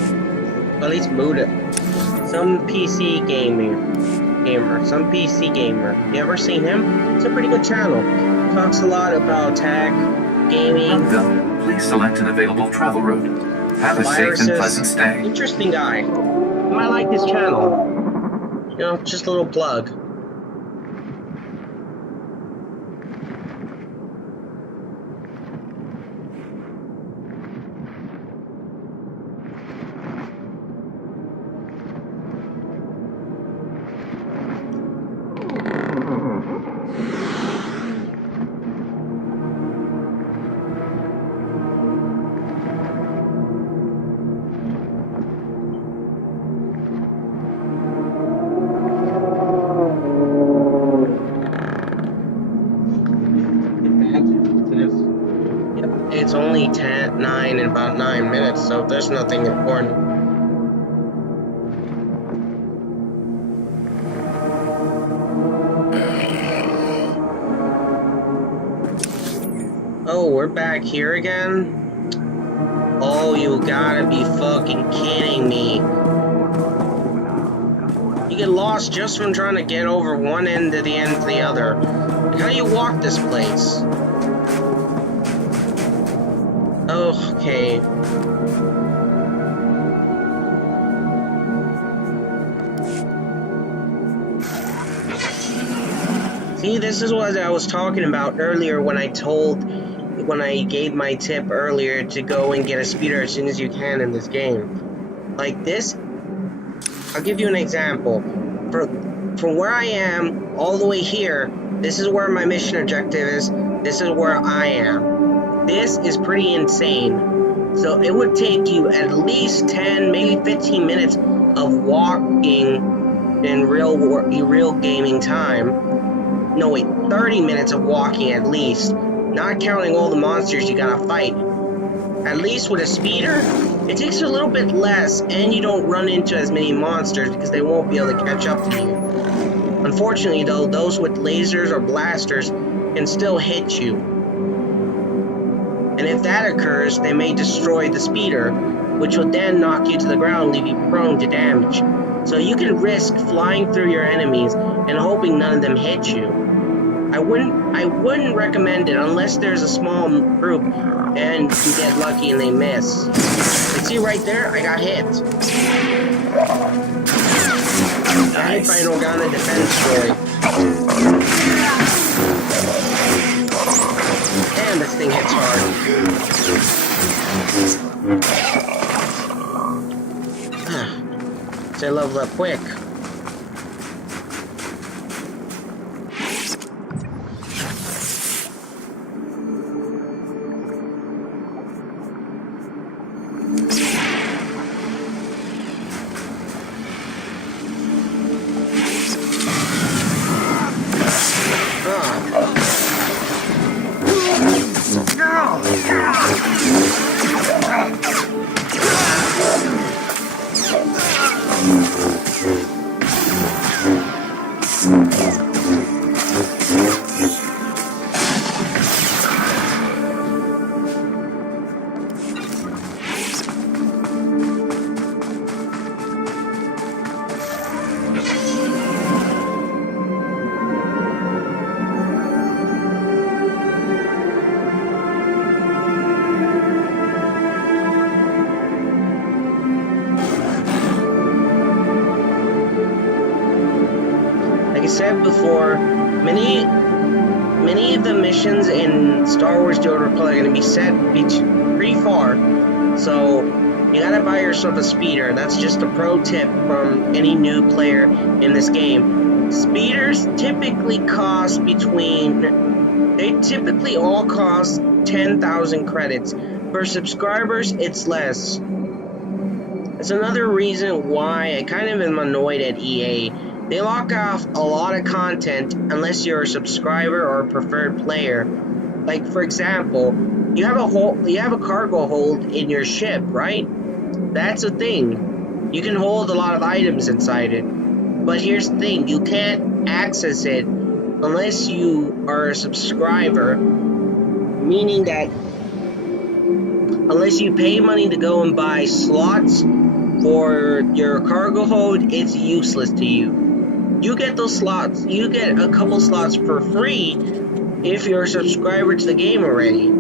At least mood it. Some PC gamer. You ever seen him? It's a pretty good channel. Talks a lot about tech, gaming. Welcome. Please select an available travel route. Have a safe and pleasant stay. Interesting guy. You might like his channel. You know, just a little plug. It's only 9 in about 9 minutes, so there's nothing important. Oh, we're back here again? Oh, you gotta be fucking kidding me. You get lost just from trying to get over one end to the end to the other. Like, how do you walk this place? Okay. See, this is what I was talking about earlier when I gave my tip earlier to go and get a speeder as soon as you can in this game. Like this, I'll give you an example. From where I am all the way here, this is where my mission objective is. This is where I am. This is pretty insane. So it would take you at least 10, maybe 15 minutes of walking in real gaming time. No, wait, 30 minutes of walking at least. Not counting all the monsters you gotta fight. At least with a speeder, it takes a little bit less, and you don't run into as many monsters because they won't be able to catch up to you. Unfortunately though, those with lasers or blasters can still hit you. And if that occurs, they may destroy the speeder, which will then knock you to the ground, leave you prone to damage. So you can risk flying through your enemies and hoping none of them hit you. I wouldn't recommend it unless there's a small group and you get lucky and they miss. But see right there, I got hit. I got hit by an Organa defense droid. Damn, this thing hits hard. So I level up quick. Said before, many of the missions in Star Wars The Old Republic are going to be set pretty far, so you gotta buy yourself a speeder. That's just a pro tip from any new player in this game. Speeders typically typically all cost 10,000 credits. For subscribers, it's less. It's another reason why I kind of am annoyed at EA. They lock off a lot of content unless you're a subscriber or a preferred player. Like, for example, you have a cargo hold in your ship, right? That's a thing. You can hold a lot of items inside it. But here's the thing, you can't access it unless you are a subscriber, meaning that unless you pay money to go and buy slots for your cargo hold, it's useless to you. You get those slots, you get a couple slots for free if you're a subscriber to the game already.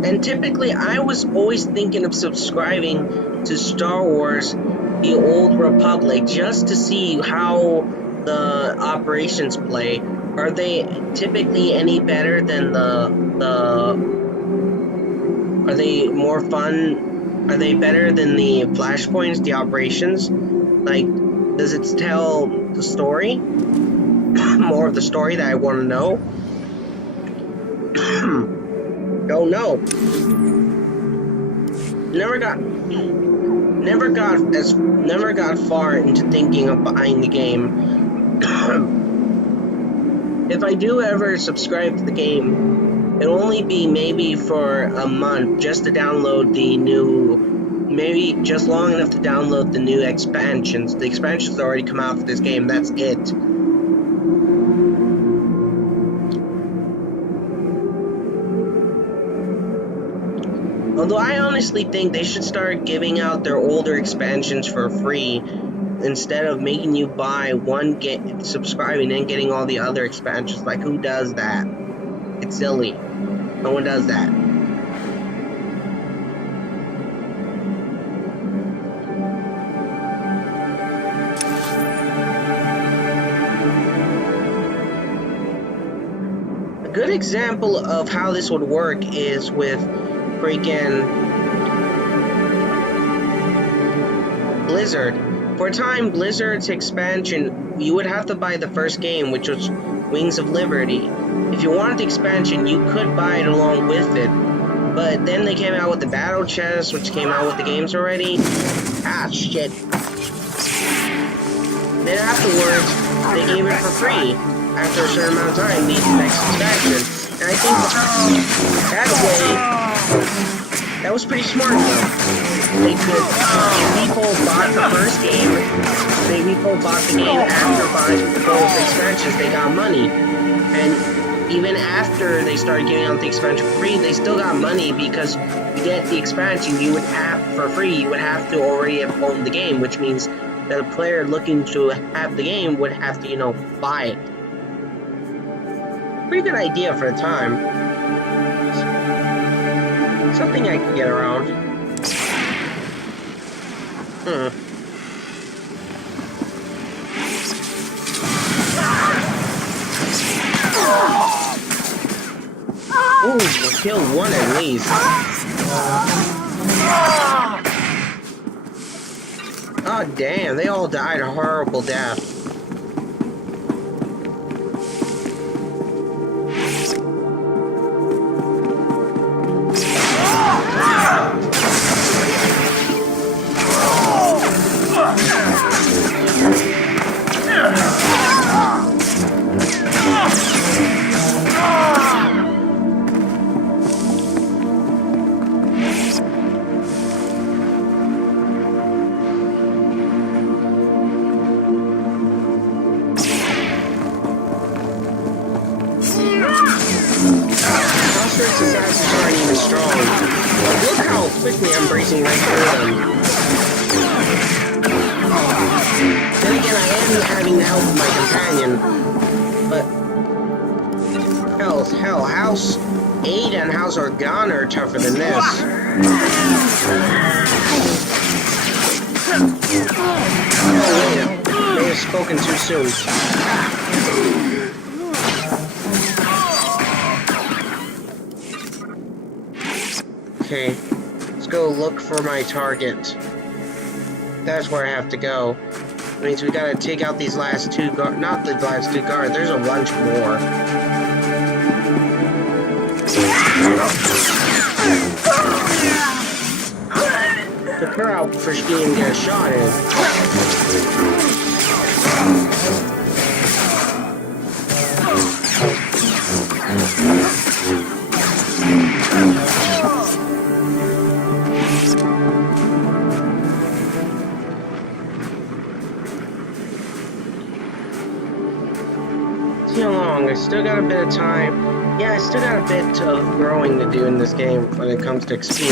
And typically, I was always thinking of subscribing to Star Wars The Old Republic just to see how the operations play. Are they typically any better than are they more fun? Are they better than the flashpoints, the operations? Like, does it tell the story? More of the story that I want to know? Don't know. Never got far into thinking of buying the game. If I do ever subscribe to the game, it'll only be maybe for a month just to download the new, maybe just long enough to download the new expansions. The expansions already come out for this game, that's it. Although I honestly think they should start giving out their older expansions for free instead of making you buy one, subscribing and getting all the other expansions. Like, who does that? It's silly. No one does that. A good example of how this would work is with freaking Blizzard. For a time, Blizzard's expansion, you would have to buy the first game, which was Wings of Liberty. If you wanted the expansion, you could buy it along with it. But then they came out with the Battle Chest, which came out with the games already. Ah, shit. Then afterwards, they gave it for free. After a certain amount of time, the next expansion. And I think that way, that was pretty smart though. They could, people bought the first game, people bought the game after buying those expansions, they got money. And even after they started giving out the expansion for free, they still got money because to get the expansion, you would have, for free, you would have to already have owned the game, which means that a player looking to have the game would have to, buy it. Pretty good idea for the time. Something I can get around. Ooh, we'll kill one at least. Oh damn, they all died a horrible death. Assassins aren't even strong. Like, look how quickly I'm breezing right through them. Then again, I am having the help of my companion. But hell, House 8 and House Organa are tougher than this. Oh wait, may have spoken too soon. Okay, let's go look for my target. That's where I have to go. That means we gotta take out these last two guards. Not the last two guards, there's a bunch more. Took her out before she didn't get a shot in. See how long? I still got a bit of time. Yeah, I still got a bit of growing to do in this game when it comes to XP.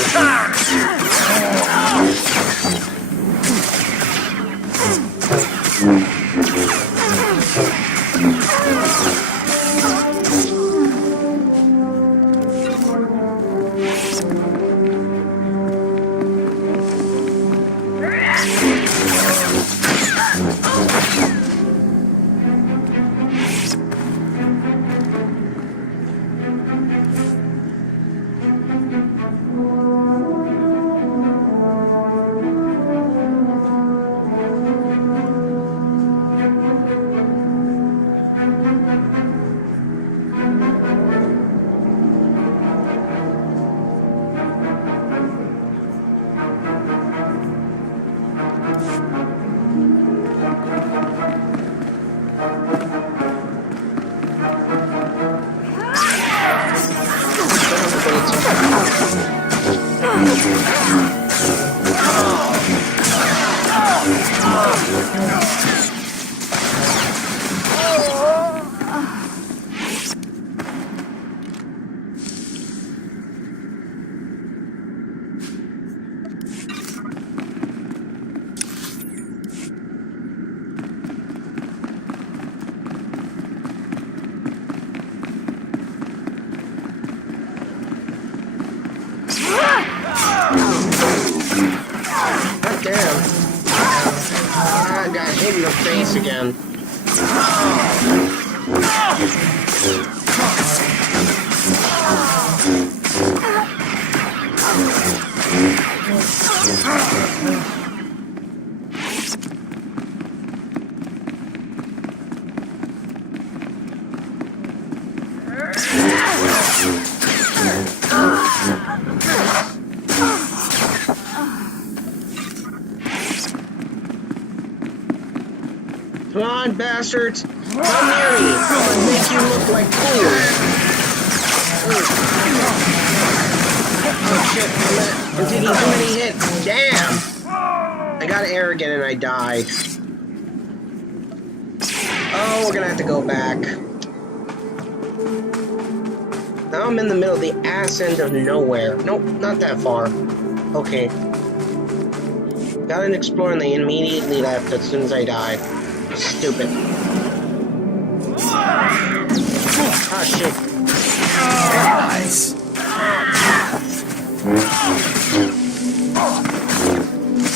Again. Come on, bastards! Come near me! I'll make you look like fools! Oh shit, I'm taking too many hits! Damn! I got arrogant and I died. Oh, we're gonna have to go back. Now I'm in the middle of the ass end of nowhere. Nope, not that far. Okay. Got an explorer and they immediately left as soon as I died. Stupid. Ah, shit. Nice.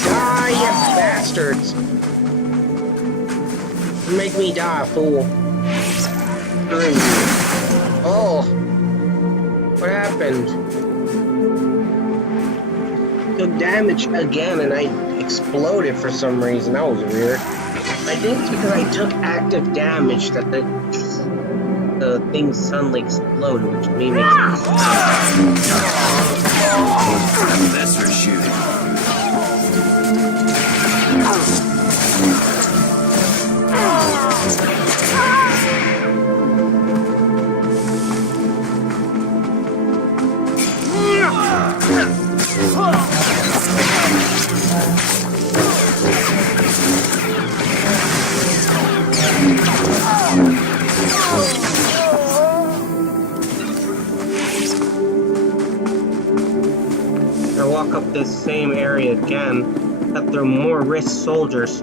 Die, you bastards. Make me die, fool. Oh. What happened? Took damage again and I exploded for some reason. That was weird. I think it's because I took active damage that the thing suddenly exploded, which made me... That's for shooting. I walk up this same area again, but there are more wrist soldiers.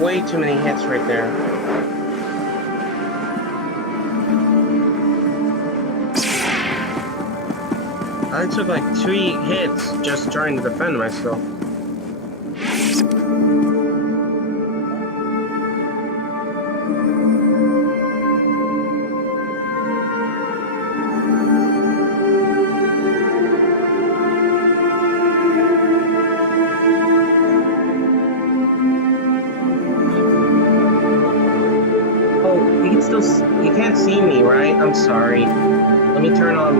Way too many hits right there. I took like 3 hits just trying to defend myself. You can't see me, right? I'm sorry. Let me turn on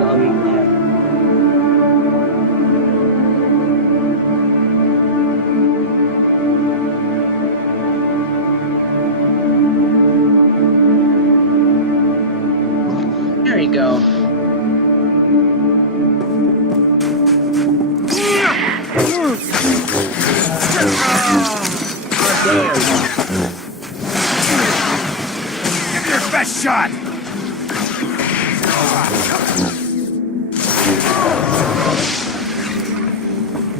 there you go. Oh, damn. Best shot!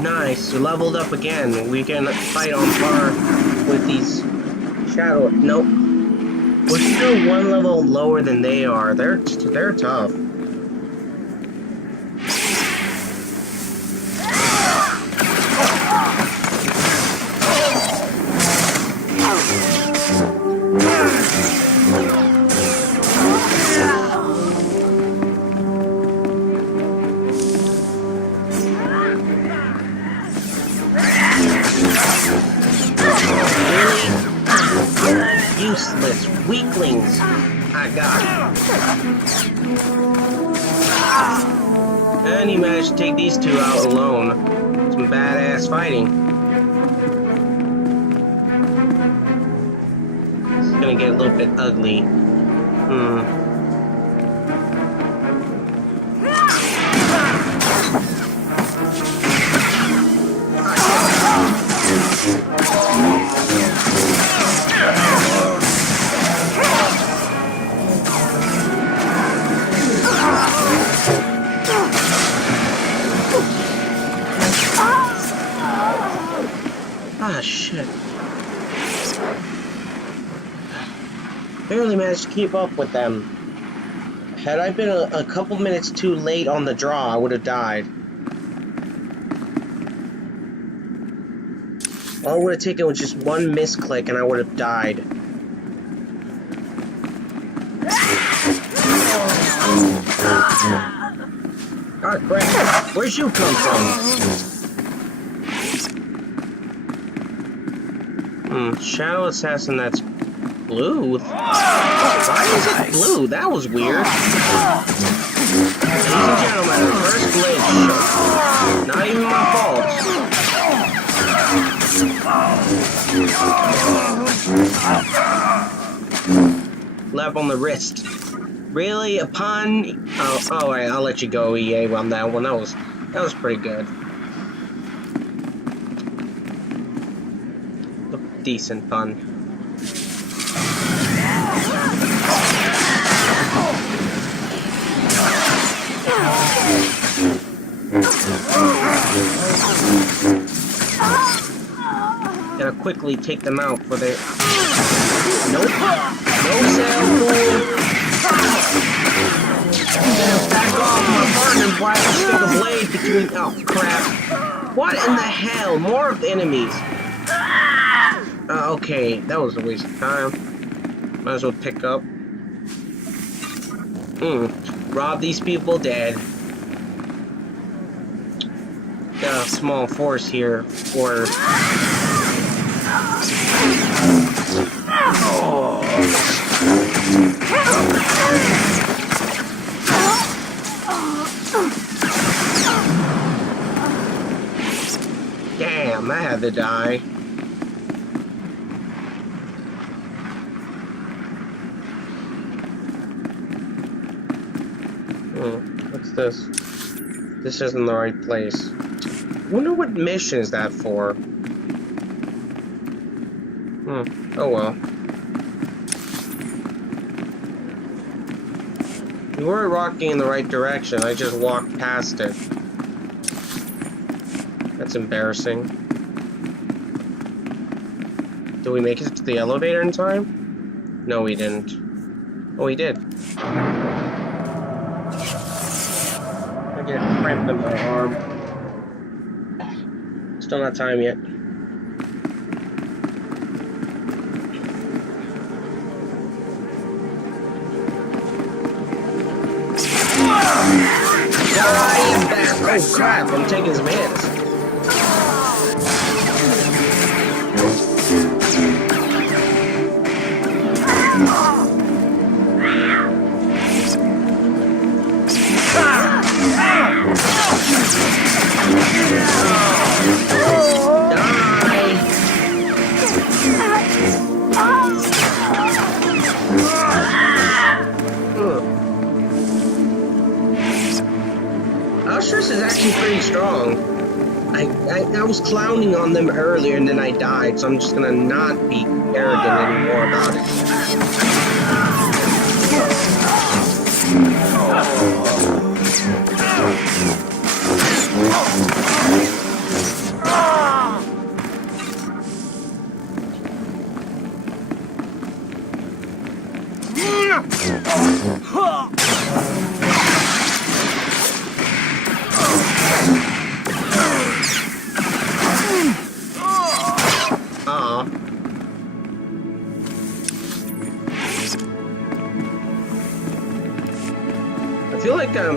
Nice, we leveled up again. We can fight on par with these shadow. Nope. We're still 1 level lower than they are. They're tough. Useless weaklings. I got it. And he managed to take these 2 out alone. Some badass fighting. This is gonna get a little bit ugly. Ah, shit. Barely managed to keep up with them. Had I been a couple minutes too late on the draw, I would have died. All it would have taken was just 1 misclick and I would have died. Ah, crap. Where'd you come from? Shadow Assassin that's blue? Why is it blue? That was weird. Ladies and gentlemen, the first glitch. Not even my fault. Lap on the wrist. Really? A pun? Oh, alright, I'll let you go, EA, on that one. That was pretty good. Decent pun. Gotta quickly take them out for their... Nope. No sail, fool. Back off, my partner's why I stick a blade between... Oh, crap. What in the hell? More of the enemies. Okay, that was a waste of time. Might as well pick up. Rob these people dead. Got a small force here for... Damn, I had to die. What's this? This isn't the right place. Wonder what mission is that for? Oh well. We were walking in the right direction. I just walked past it. That's embarrassing. Did we make it to the elevator in time? No, we didn't. Oh, we did. I get a cramp in my arm. Still not time yet. Oh crap, I'm taking some hits. Ushers is actually pretty strong. I was clowning on them earlier and then I died, so I'm just gonna not be arrogant anymore about it. I feel like oh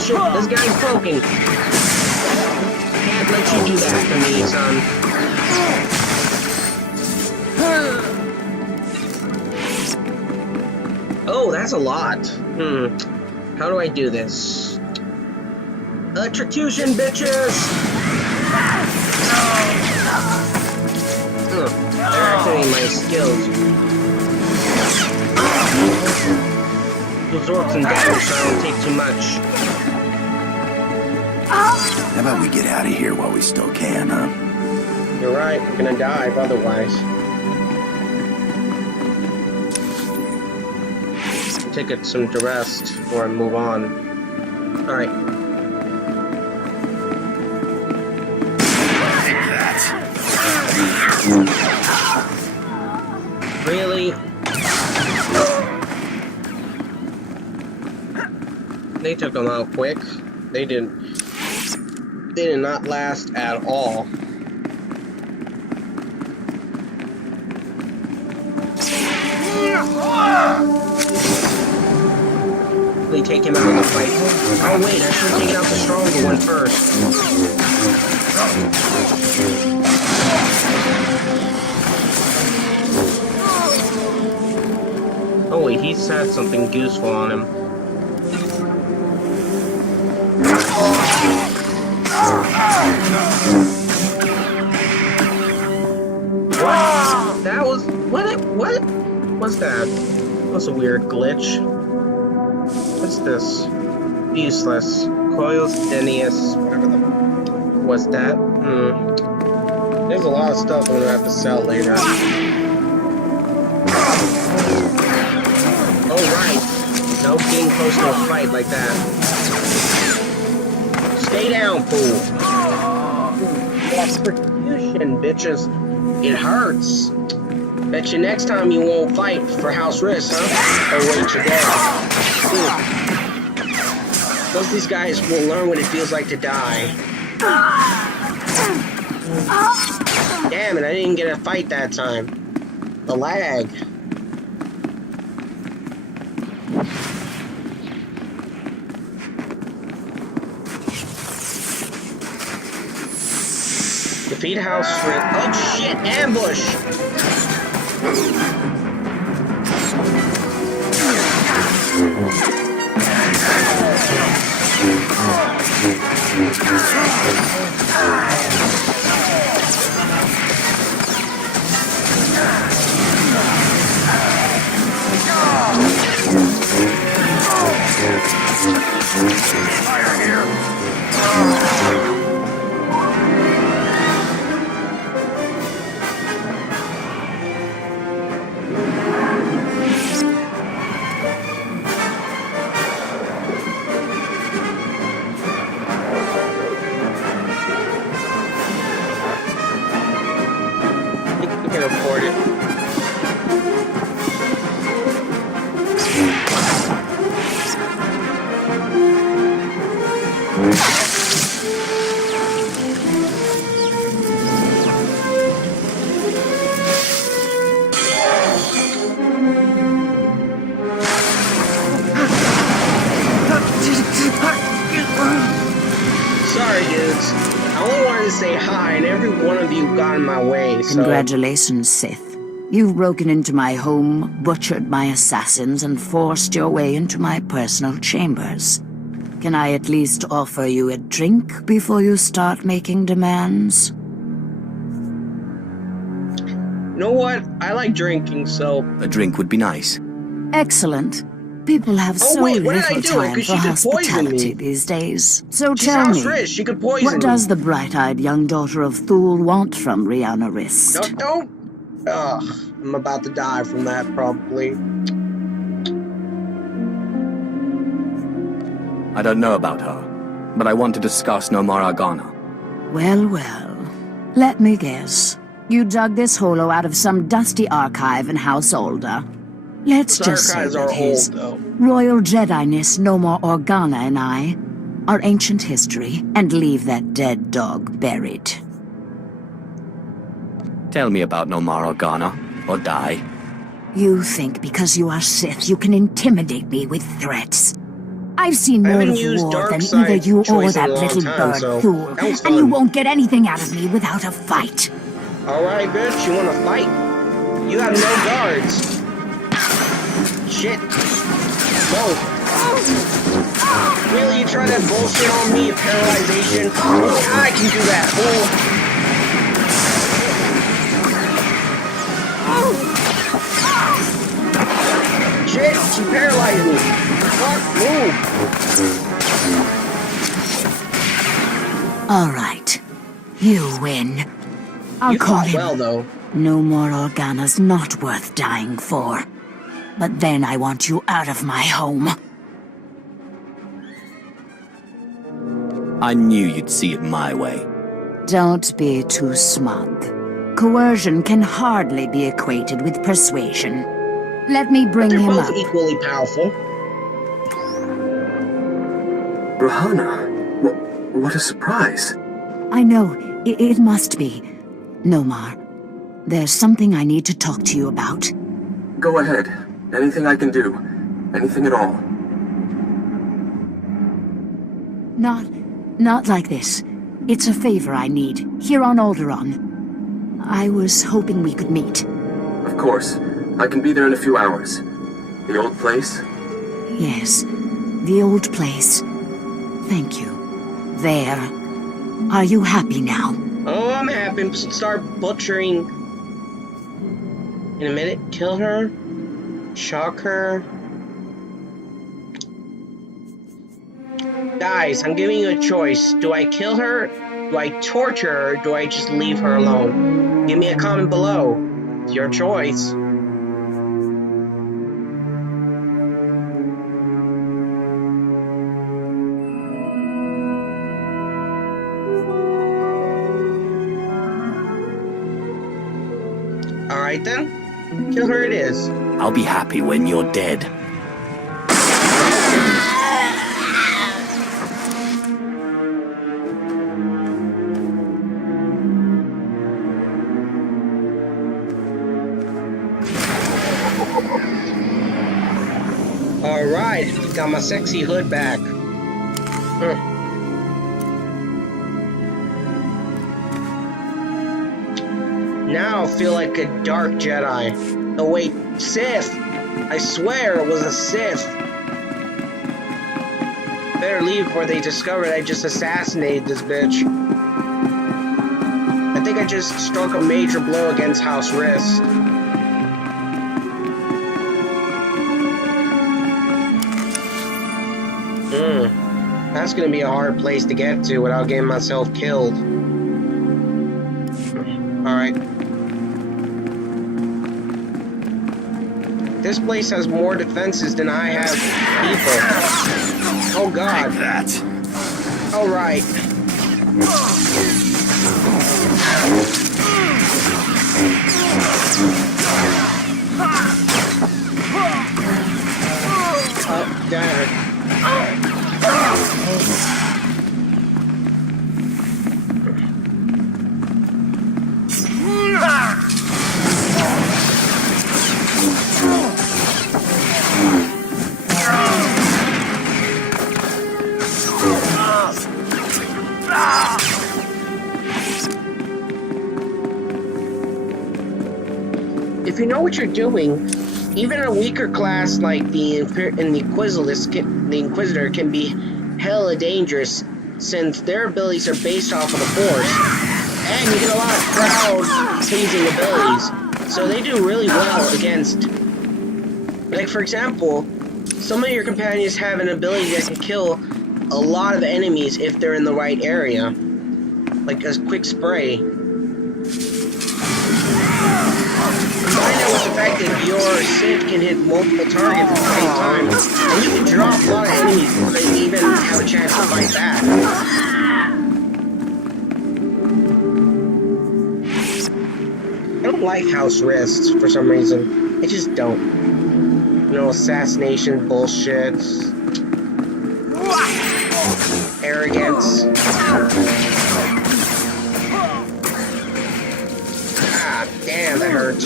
shit, this guy's broken. Can't let you do that to me, son. Oh, that's a lot. How do I do this? Electrocution, bitches! They're activating my skills. Absorb some damage so I don't take too much. How about we get out of here while we still can, huh? You're right, we're gonna die otherwise. Take it some to rest before I move on. Alright. Really? They took them out quick. They did not last at all. They take him out of the fight. Oh wait, I should have taken out the stronger one first. Oh wait, he's had something useful on him. What? That was... What was that? That was a weird glitch. What's this? Useless. Coils Denius. Whatever the... was that? There's a lot of stuff I'm gonna have to sell later. Oh, right. No getting close to a fight like that. Stay down, fool. Electrocution, bitches. It hurts. Bet you next time you won't fight for house arrest, huh? Or wait, you're dead. Most of these guys will learn what it feels like to die. Damn it, I didn't get a fight that time. The lag. Defeat house strip. Oh shit, ambush! Fire here! afford it. Sorry, dudes. I only wanted to say hi, and every one of you got in my way, so... Congratulations, Sith. You've broken into my home, butchered my assassins, and forced your way into my personal chambers. Can I at least offer you a drink before you start making demands? You know what? I like drinking, so... A drink would be nice. Excellent. People have so little time for hospitality these days. So tell me, she could poison what does the bright-eyed young daughter of Thule want from Rihanna Rist? Don't. Ugh, I'm about to die from that, probably. I don't know about her, but I want to discuss Nomar Agana. Well, well. Let me guess. You dug this holo out of some dusty archive in House Older. Let's just say that his Royal Jedi-ness Nomar Organa and I are ancient history and leave that dead dog buried. Tell me about Nomar Organa, or die. You think because you are Sith you can intimidate me with threats. I've seen more of war than either you or that little bird Thule, and you won't get anything out of me without a fight. Alright, bitch, you wanna fight? You have no guards. Shit. Whoa. Really, you try that bullshit on me, paralyzation? I can do that. Shit, she paralyzed me. Fuck, move. Alright. You win. I'll call him. Well, though. Nomar Organa's not worth dying for. But then I want you out of my home. I knew you'd see it my way. Don't be too smug. Coercion can hardly be equated with persuasion. Let me bring him up. They're both equally powerful. Rahana, what a surprise. I know, it must be. Nomar, there's something I need to talk to you about. Go ahead. Anything I can do. Anything at all. Not like this. It's a favor I need, here on Alderaan. I was hoping we could meet. Of course. I can be there in a few hours. The old place? Yes, the old place. Thank you. There. Are you happy now? Oh, I'm happy. Start butchering. In a minute, kill her. Shock her. Guys, I'm giving you a choice. Do I kill her? Do I torture her? Or do I just leave her alone? Give me a comment below. It's your choice. Alright then. Kill her it is. I'll be happy when you're dead. Alright, got my sexy hood back. Now I feel like a dark Jedi. Oh wait, Sith! I swear it was a Sith! Better leave before they discover I just assassinated this bitch. I think I just struck a major blow against House Rist. That's gonna be a hard place to get to without getting myself killed. Alright. This place has more defenses than I have people. Oh god. Like that. Alright. if you know what you're doing, even a weaker class like the Inquisitor can be hella dangerous, since their abilities are based off of the Force, and you get a lot of crowd-pleasing abilities, so they do really well against... Like, for example, some of your companions have an ability that can kill a lot of enemies if they're in the right area, like a quick spray. Combine that with the fact that your sith can hit multiple targets at the same time, and you can drop a lot of enemies before they even have a chance to fight back. I don't like house arrests for some reason. I just don't. You know, assassination bullshit. Arrogance. Ah, damn, that hurt.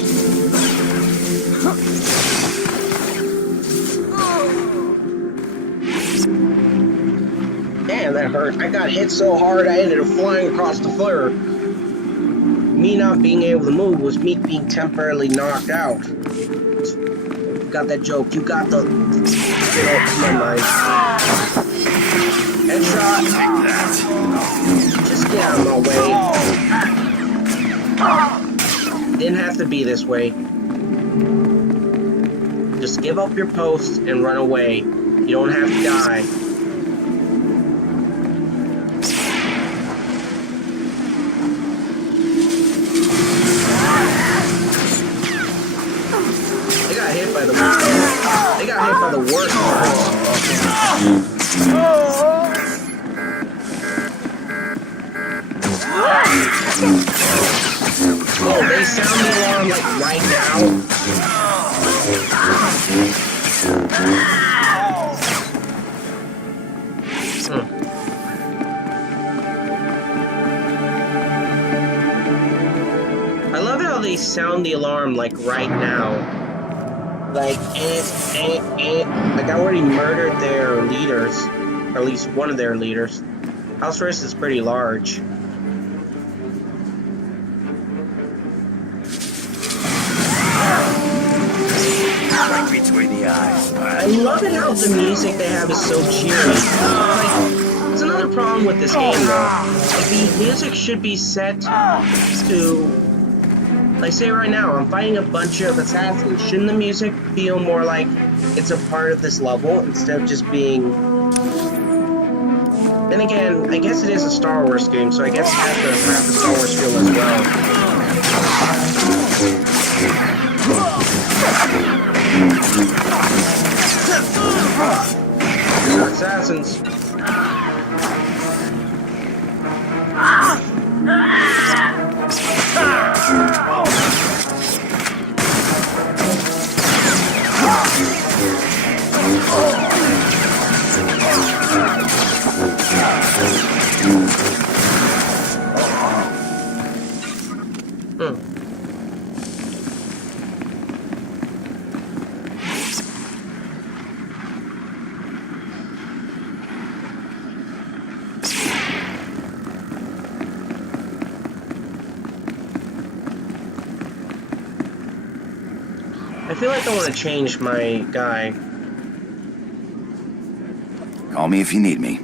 Damn, that hurt. I got hit so hard I ended up flying across the floor. Me not being able to move was me being temporarily knocked out. You got that joke. You got the... Get out my mind. Headshot. Take that. Just get out of my way. Didn't have to be this way. Just give up your post and run away. You don't have to die. They got hit by the worst parts. Oh, they sound the alarm like right now. I love how they sound the alarm like right now. Like, like I already murdered their leaders, or at least one of their leaders. House arrest is pretty large. Right between the eyes. I love it how the music they have is so cheery. Like, it's another problem with this game though. Like, the music should be set to, like, say right now, I'm fighting a bunch of assassins. Shouldn't the music feel more like it's a part of this level instead of just being... Then again, I guess it is a Star Wars game, so I guess it has to have the Star Wars feel as well. Assassins. I feel like I want to change my guy. Call me if you need me.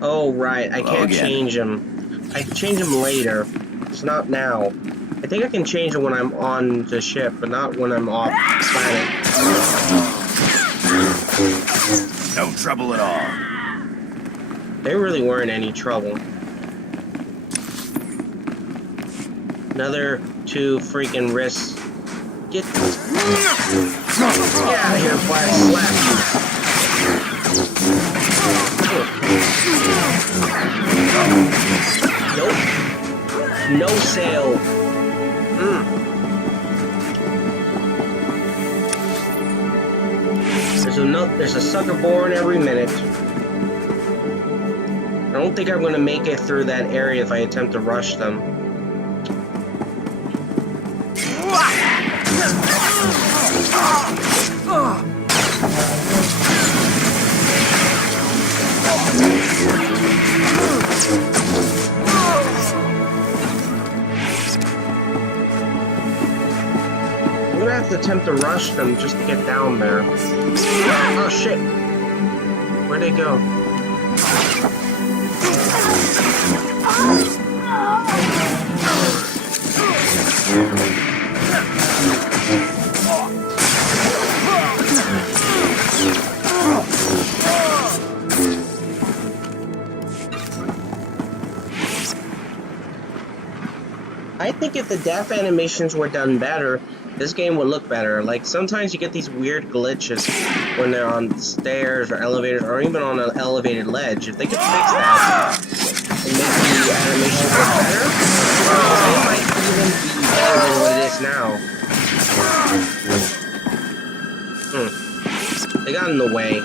Oh, right. I can't change him. I can change him later. It's not now. I think I can change him when I'm on the ship, but not when I'm off planet. No trouble at all. They really weren't any trouble. Another 2 freaking wrists. Get out of here before I slap you. Nope. No sail. There's a sucker born every minute. I don't think I'm going to make it through that area if I attempt to rush them. just attempt to rush them just to get down there. Oh shit! Where'd they go? I think if the death animations were done better, this game would look better. Like, sometimes you get these weird glitches when they're on stairs or elevators or even on an elevated ledge. If they could fix that and make the animations look better, they might even be better than what it is now. They got in the way.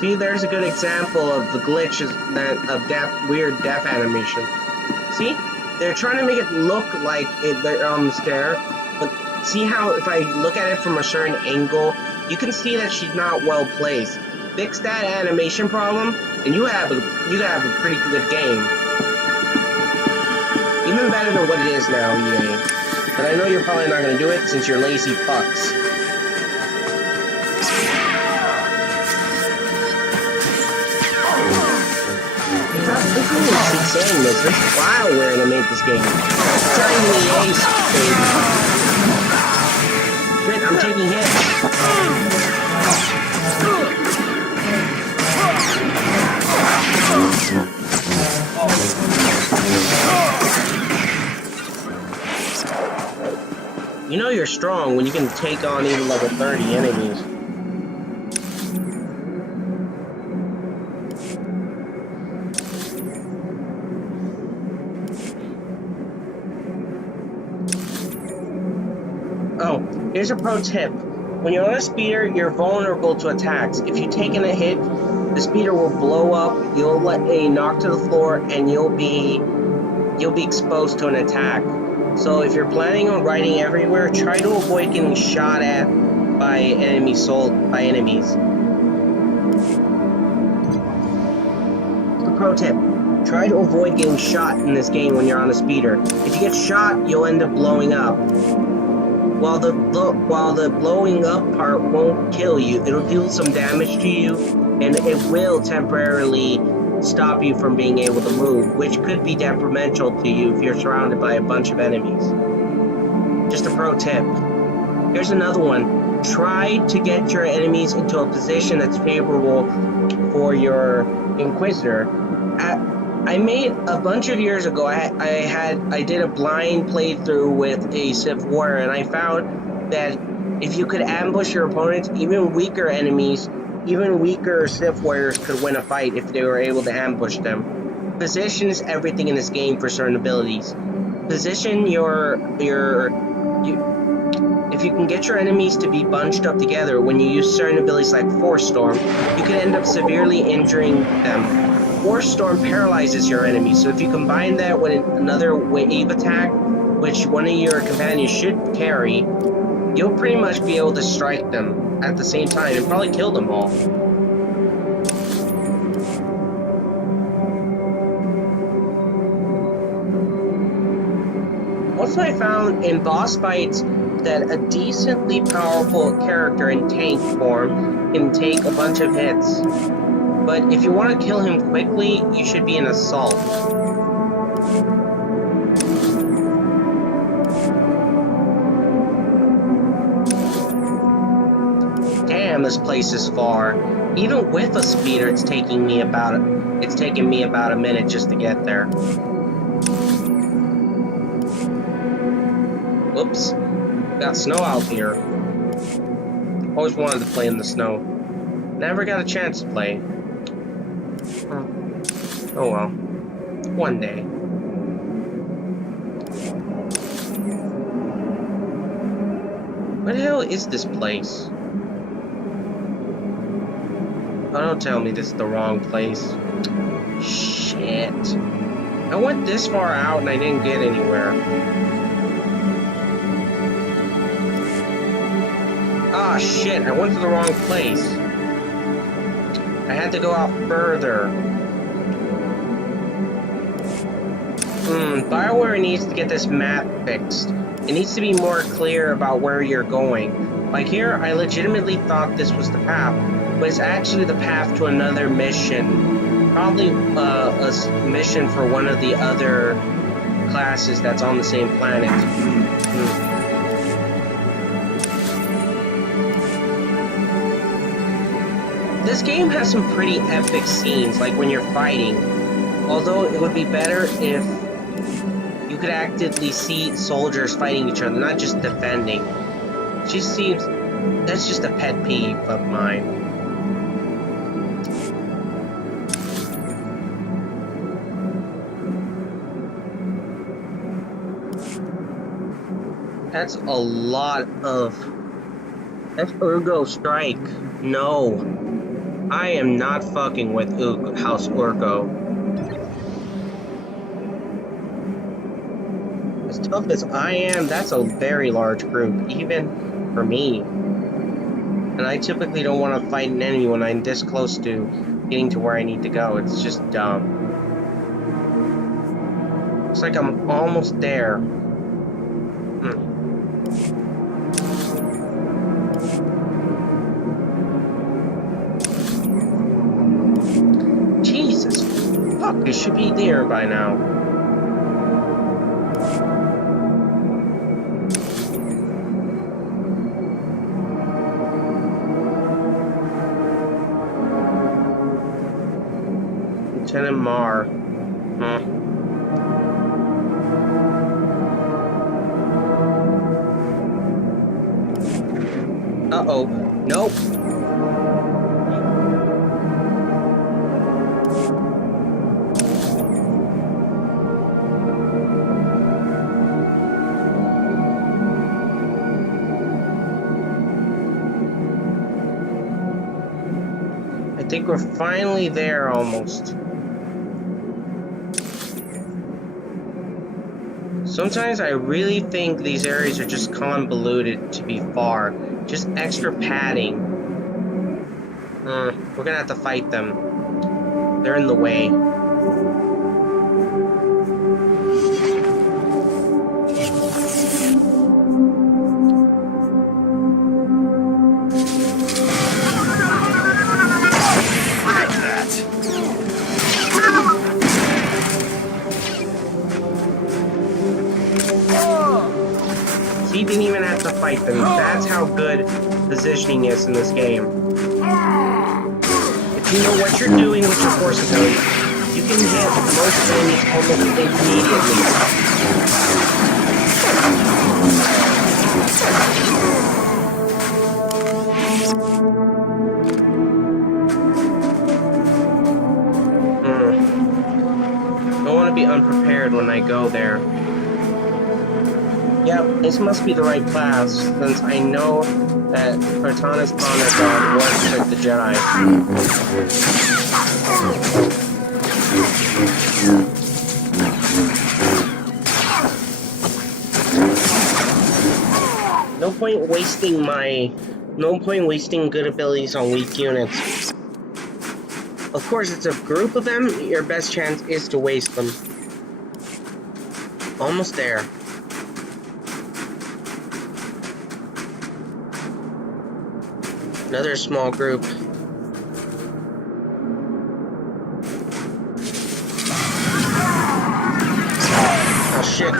See, there's a good example of the glitches of weird death animation. See, they're trying to make it look like they're on the stair, but see how if I look at it from a certain angle, you can see that she's not well placed. Fix that animation problem, and you have a pretty good game. Even better than what it is now, EA. But I know you're probably not going to do it since you're lazy fucks. Keep saying this. This is Bioware that made this game. It's not even EA's baby. Shit, I'm taking hits. You know you're strong when you can take on even level 30 enemies. Oh, here's a pro tip. When you're on a speeder, you're vulnerable to attacks. If you take in a hit, the speeder will blow up, you'll let a knock to the floor, and you'll be exposed to an attack. So if you're planning on riding everywhere, try to avoid getting shot at by enemies. The pro tip. Try to avoid getting shot in this game when you're on a speeder. If you get shot, you'll end up blowing up. While the blowing up part won't kill you, it'll do some damage to you, and it will temporarily stop you from being able to move, which could be detrimental to you if you're surrounded by a bunch of enemies. Just a pro tip. Here's another one. Try to get your enemies into a position that's favorable for your Inquisitor. I made a bunch of years ago, I did a blind playthrough with a Sith warrior, and I found that if you could ambush your opponents, even weaker Sith warriors could win a fight if they were able to ambush them. Position is everything in this game for certain abilities. Position if you can get your enemies to be bunched up together when you use certain abilities like Force Storm, you can end up severely injuring them. Force Storm paralyzes your enemies, so if you combine that with another wave attack, which one of your companions should carry, you'll pretty much be able to strike them at the same time and probably kill them all. Also, I found in boss fights that a decently powerful character in tank form can take a bunch of hits. But if you want to kill him quickly, you should be an assault. Damn, this place is far. Even with a speeder, it's taking me about a minute just to get there. Whoops. Got snow out here. Always wanted to play in the snow. Never got a chance to play. Oh well. One day. What the hell is this place? Oh, don't tell me this is the wrong place. Shit. I went this far out and I didn't get anywhere. Ah, shit, I went to the wrong place. I had to go out further. BioWare needs to get this map fixed. It needs to be more clear about where you're going. Like here, I legitimately thought this was the path, but it's actually the path to another mission. Probably a mission for one of the other classes that's on the same planet. This game has some pretty epic scenes, like when you're fighting. Although it would be better if you could actively see soldiers fighting each other, not just defending. It just seems... that's just a pet peeve of mine. That's a lot of... that's Urgo Strike. No. I am not fucking with House Urgo. As tough as I am, that's a very large group, even for me. And I typically don't want to fight an enemy when I'm this close to getting to where I need to go. It's just dumb. Looks like I'm almost there. Jesus fuck, it should be there by now. Lieutenant Marr. Uh-oh. Nope. I think we're finally there almost. Sometimes I really think these areas are just convoluted to be far. Just extra padding. We're gonna have to fight them. They're in the way. He didn't even have to fight them. That's how good positioning is in this game. If you know what you're doing with your force ability, you can hit most enemies almost immediately. Don't want to be unprepared when I go there. Yep, this must be the right class, since I know that Cortana's honor god works with the Jedi. No point wasting good abilities on weak units. Of course, it's a group of them, your best chance is to waste them. Almost there. Another small group. Oh shit.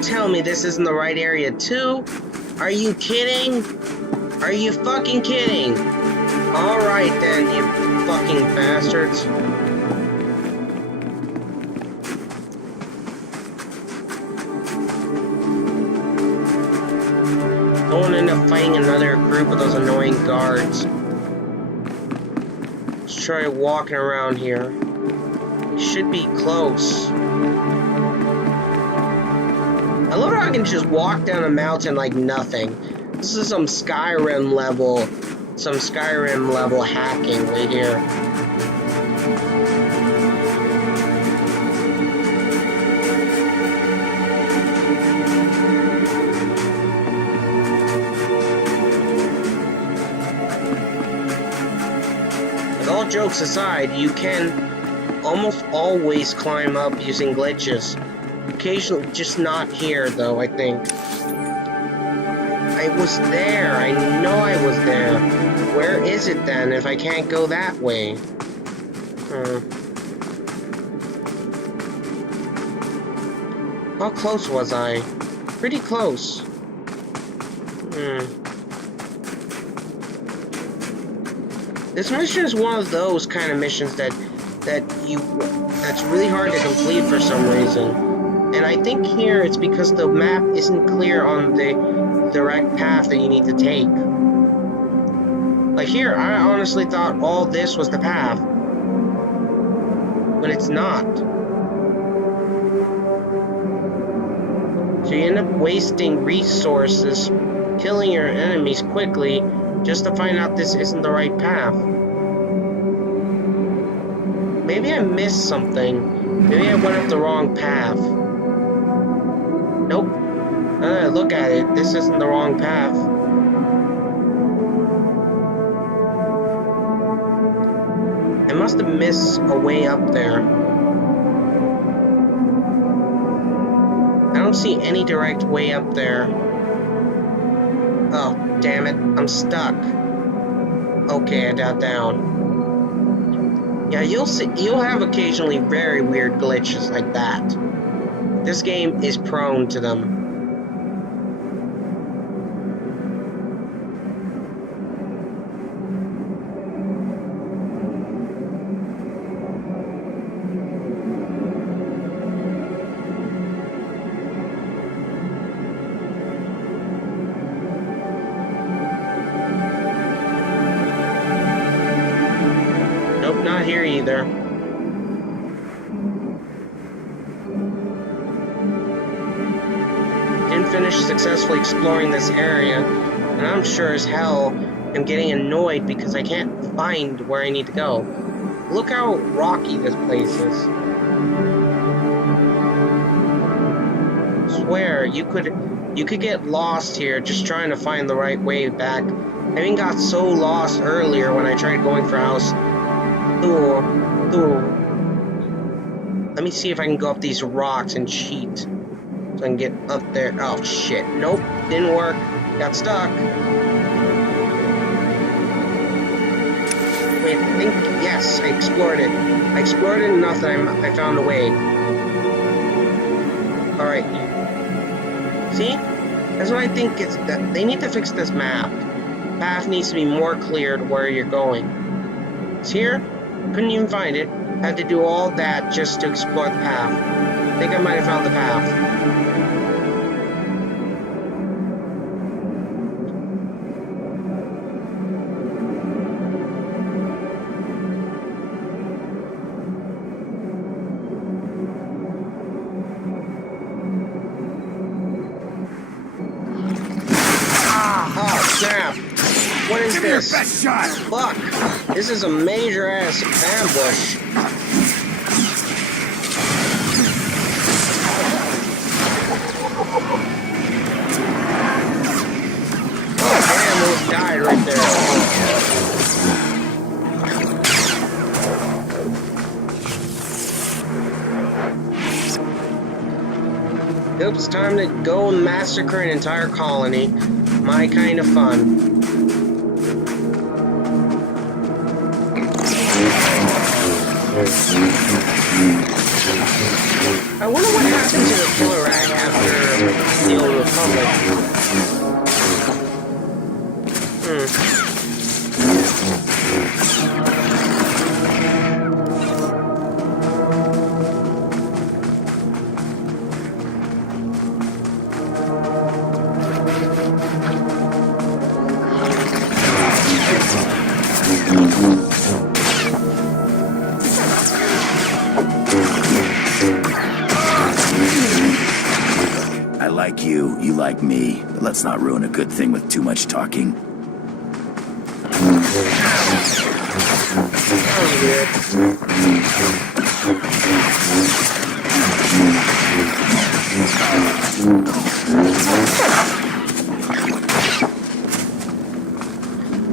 Don't tell me this isn't the right area too. Are you kidding? Are you fucking kidding? Alright then, you fucking bastards. Don't want to end up fighting another group of those annoying guards. Let's try walking around here. Should be close. I love how I can just walk down a mountain like nothing. This is some Skyrim level hacking right here. With all jokes aside, you can almost always climb up using glitches. Occasionally, just not here though, I think. I was there. I know I was there. Where is it then if I can't go that way? How close was I? Pretty close. This mission is one of those kind of missions that's really hard to complete for some reason. And I think here it's because the map isn't clear on the direct path that you need to take. Like here, I honestly thought all this was the path. But it's not. So you end up wasting resources, killing your enemies quickly, just to find out this isn't the right path. Maybe I missed something. Maybe I went up the wrong path. Nope. Now that I look at it, this isn't the wrong path. I must have missed a way up there. I don't see any direct way up there. Oh, damn it. I'm stuck. Okay, I got down. Yeah, you'll have occasionally very weird glitches like that. This game is prone to them. Nope, not here either. Finish successfully exploring this area, and I'm sure as hell am getting annoyed because I can't find where I need to go. Look how rocky this place is. I swear, you could get lost here just trying to find the right way back. I even got so lost earlier when I tried going for House Thul. Let me see if I can go up these rocks and cheat. So I can get up there. Oh shit. Nope. Didn't work. Got stuck. Wait, I think. Yes, I explored it. I explored it enough that I found a way. Alright. See? That's what I think it's. They need to fix this map. The path needs to be more clear to where you're going. It's here. Couldn't even find it. Had to do all that just to explore the path. I think I might have found the path. Snap! What is this? Best shot. Fuck! This is a major ass ambush. Oh damn! Almost died right there. Nope, it's time to go and massacre an entire colony. My kind of fun. I wonder what happened to the killer rack after the Old Republic. I like you, you like me, but let's not ruin a good thing with too much talking.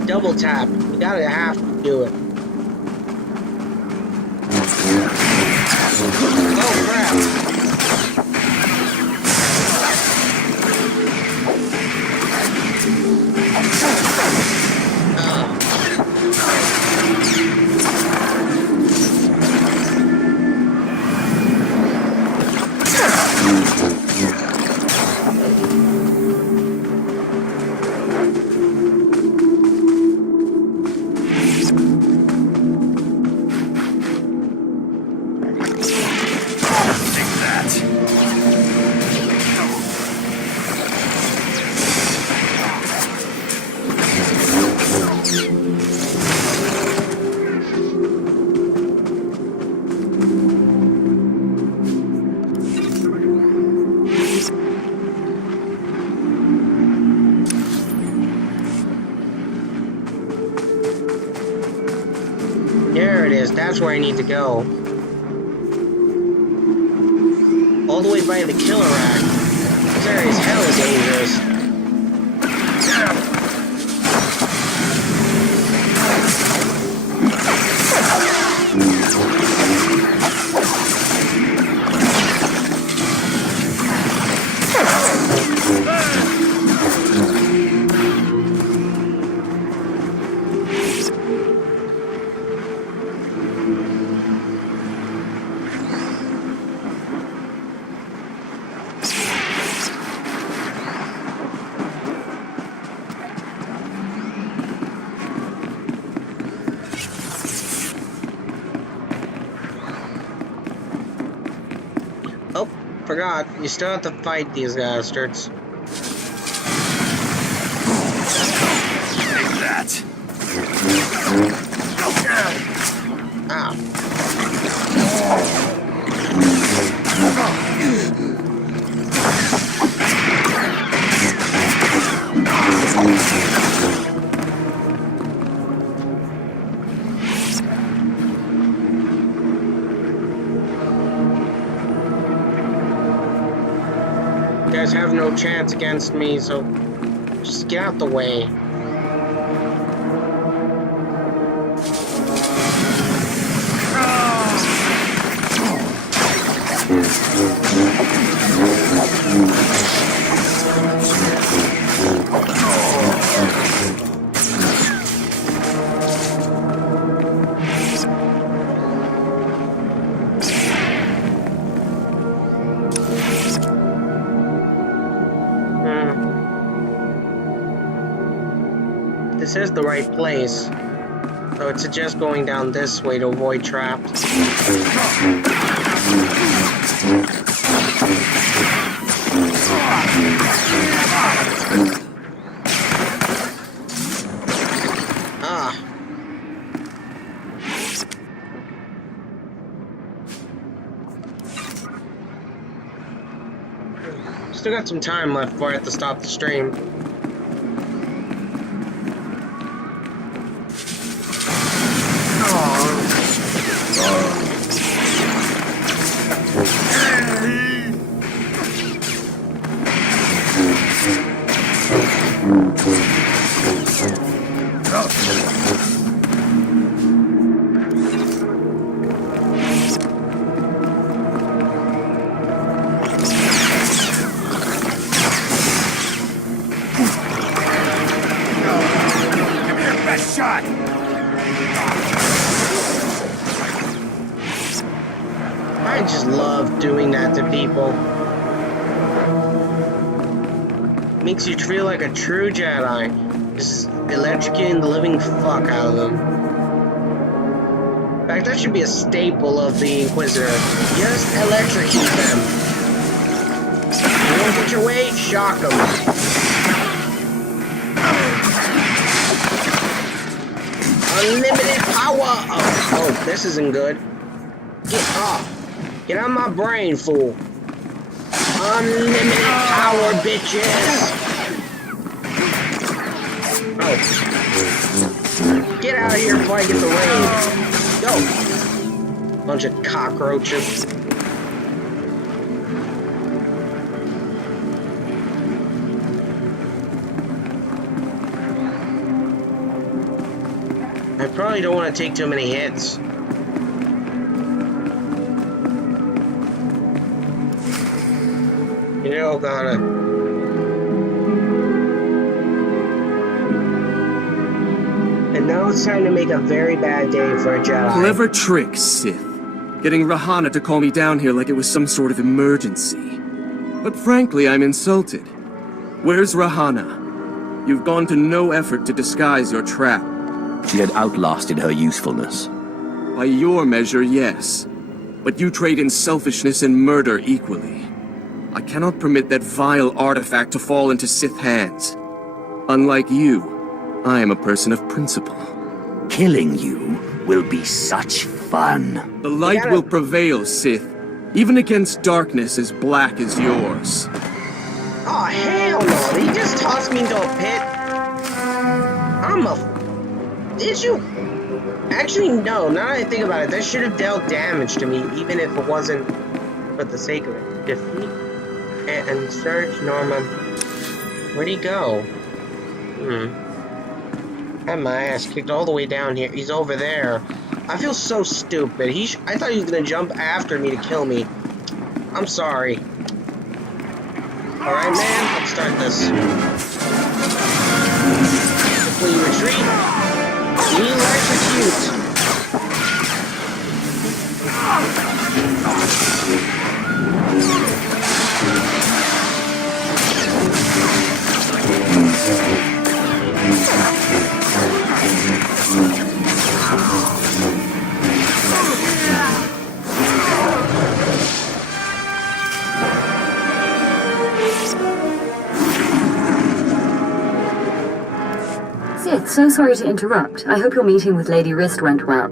Double tap. You gotta have to do it. Oh crap. There it is. That's where I need to go. All the way by the killer rack. This area is hella dangerous. Oh, forgot. You still have to fight these bastards. Take that. Ah. You guys have no chance against me, so just get out the way. This is the right place. So I would suggest going down this way to avoid traps. Ah. Still got some time left before I have to stop the stream. I just doing that to people. Makes you feel like a true Jedi. Just electrocuting the living fuck out of them. In fact, that should be a staple of the Inquisitor. Just electrocute them. You won't get your way? Shock them. Unlimited power! Oh, this isn't good. Get up. Get out of my brain, fool. Unlimited power, bitches! Oh. Get out of here before I get the rain. Go! Bunch of cockroaches. I probably don't want to take too many hits. You know, gotta. And now it's time to make a very bad day for a Jedi. Clever trick, Sith. Getting Rahana to call me down here like it was some sort of emergency. But frankly, I'm insulted. Where's Rahana? You've gone to no effort to disguise your trap. She had outlasted her usefulness. By your measure, yes. But you trade in selfishness and murder equally. I cannot permit that vile artifact to fall into Sith hands. Unlike you, I am a person of principle. Killing you will be such fun. The light will prevail, Sith, even against darkness as black as yours. Oh, hell no. He just tossed me into a pit. Did you? Actually, no. Now that I think about it, that should have dealt damage to me, even if it wasn't for the sake of it. Defeat and search Norman. Where'd he go? I had my ass kicked all the way down here. He's over there. I feel so stupid. I thought he was gonna jump after me to kill me. I'm sorry. Alright, man. Let's start this. Quickly retreat. Electrocute. Sith, so sorry to interrupt. I hope your meeting with Lady Wrist went well.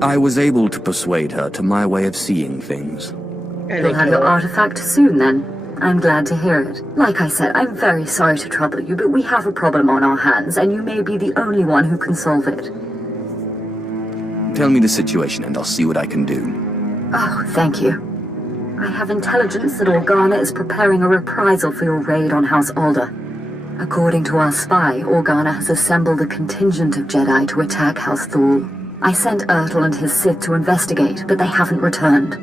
I was able to persuade her to my way of seeing things. You'll have your artifact soon, then. I'm glad to hear it. Like I said, I'm very sorry to trouble you, but we have a problem on our hands, and you may be the only one who can solve it. Tell me the situation, and I'll see what I can do. Oh, thank you. I have intelligence that Organa is preparing a reprisal for your raid on House Alder. According to our spy, Organa has assembled a contingent of Jedi to attack House Thule. I sent Ertl and his Sith to investigate, but they haven't returned.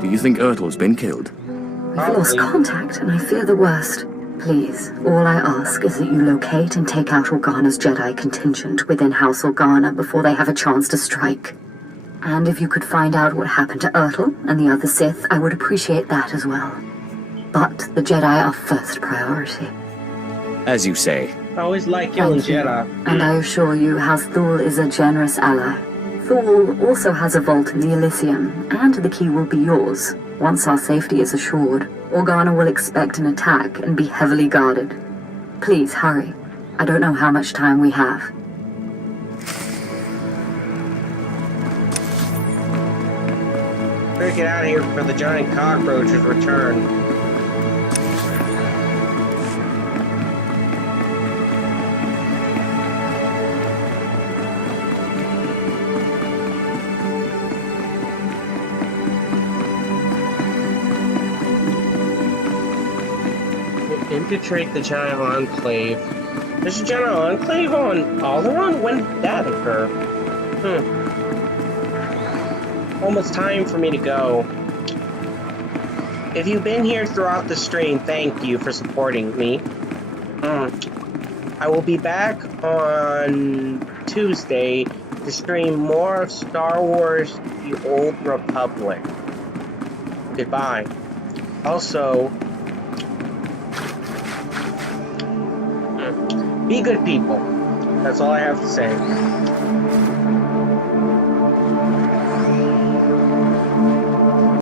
Do you think Ertl's been killed? We've lost contact, and I fear the worst. Please, all I ask is that you locate and take out Organa's Jedi contingent within House Organa before they have a chance to strike. And if you could find out what happened to Ertl and the other Sith, I would appreciate that as well. But the Jedi are first priority. As you say. I always like killing Jedi. And I assure you, House Thule is a generous ally. Thule also has a vault in the Elysium, and the key will be yours. Once our safety is assured, Organa will expect an attack and be heavily guarded. Please, hurry. I don't know how much time we have. Better get out of here before the giant cockroaches return. Infiltrate the Jedi Enclave. There's a Jedi Enclave on Alderaan? When did that occur? Almost time for me to go. If you've been here throughout the stream, thank you for supporting me. I will be back on Tuesday to stream more of Star Wars The Old Republic. Goodbye. Also, be good people. That's all I have to say.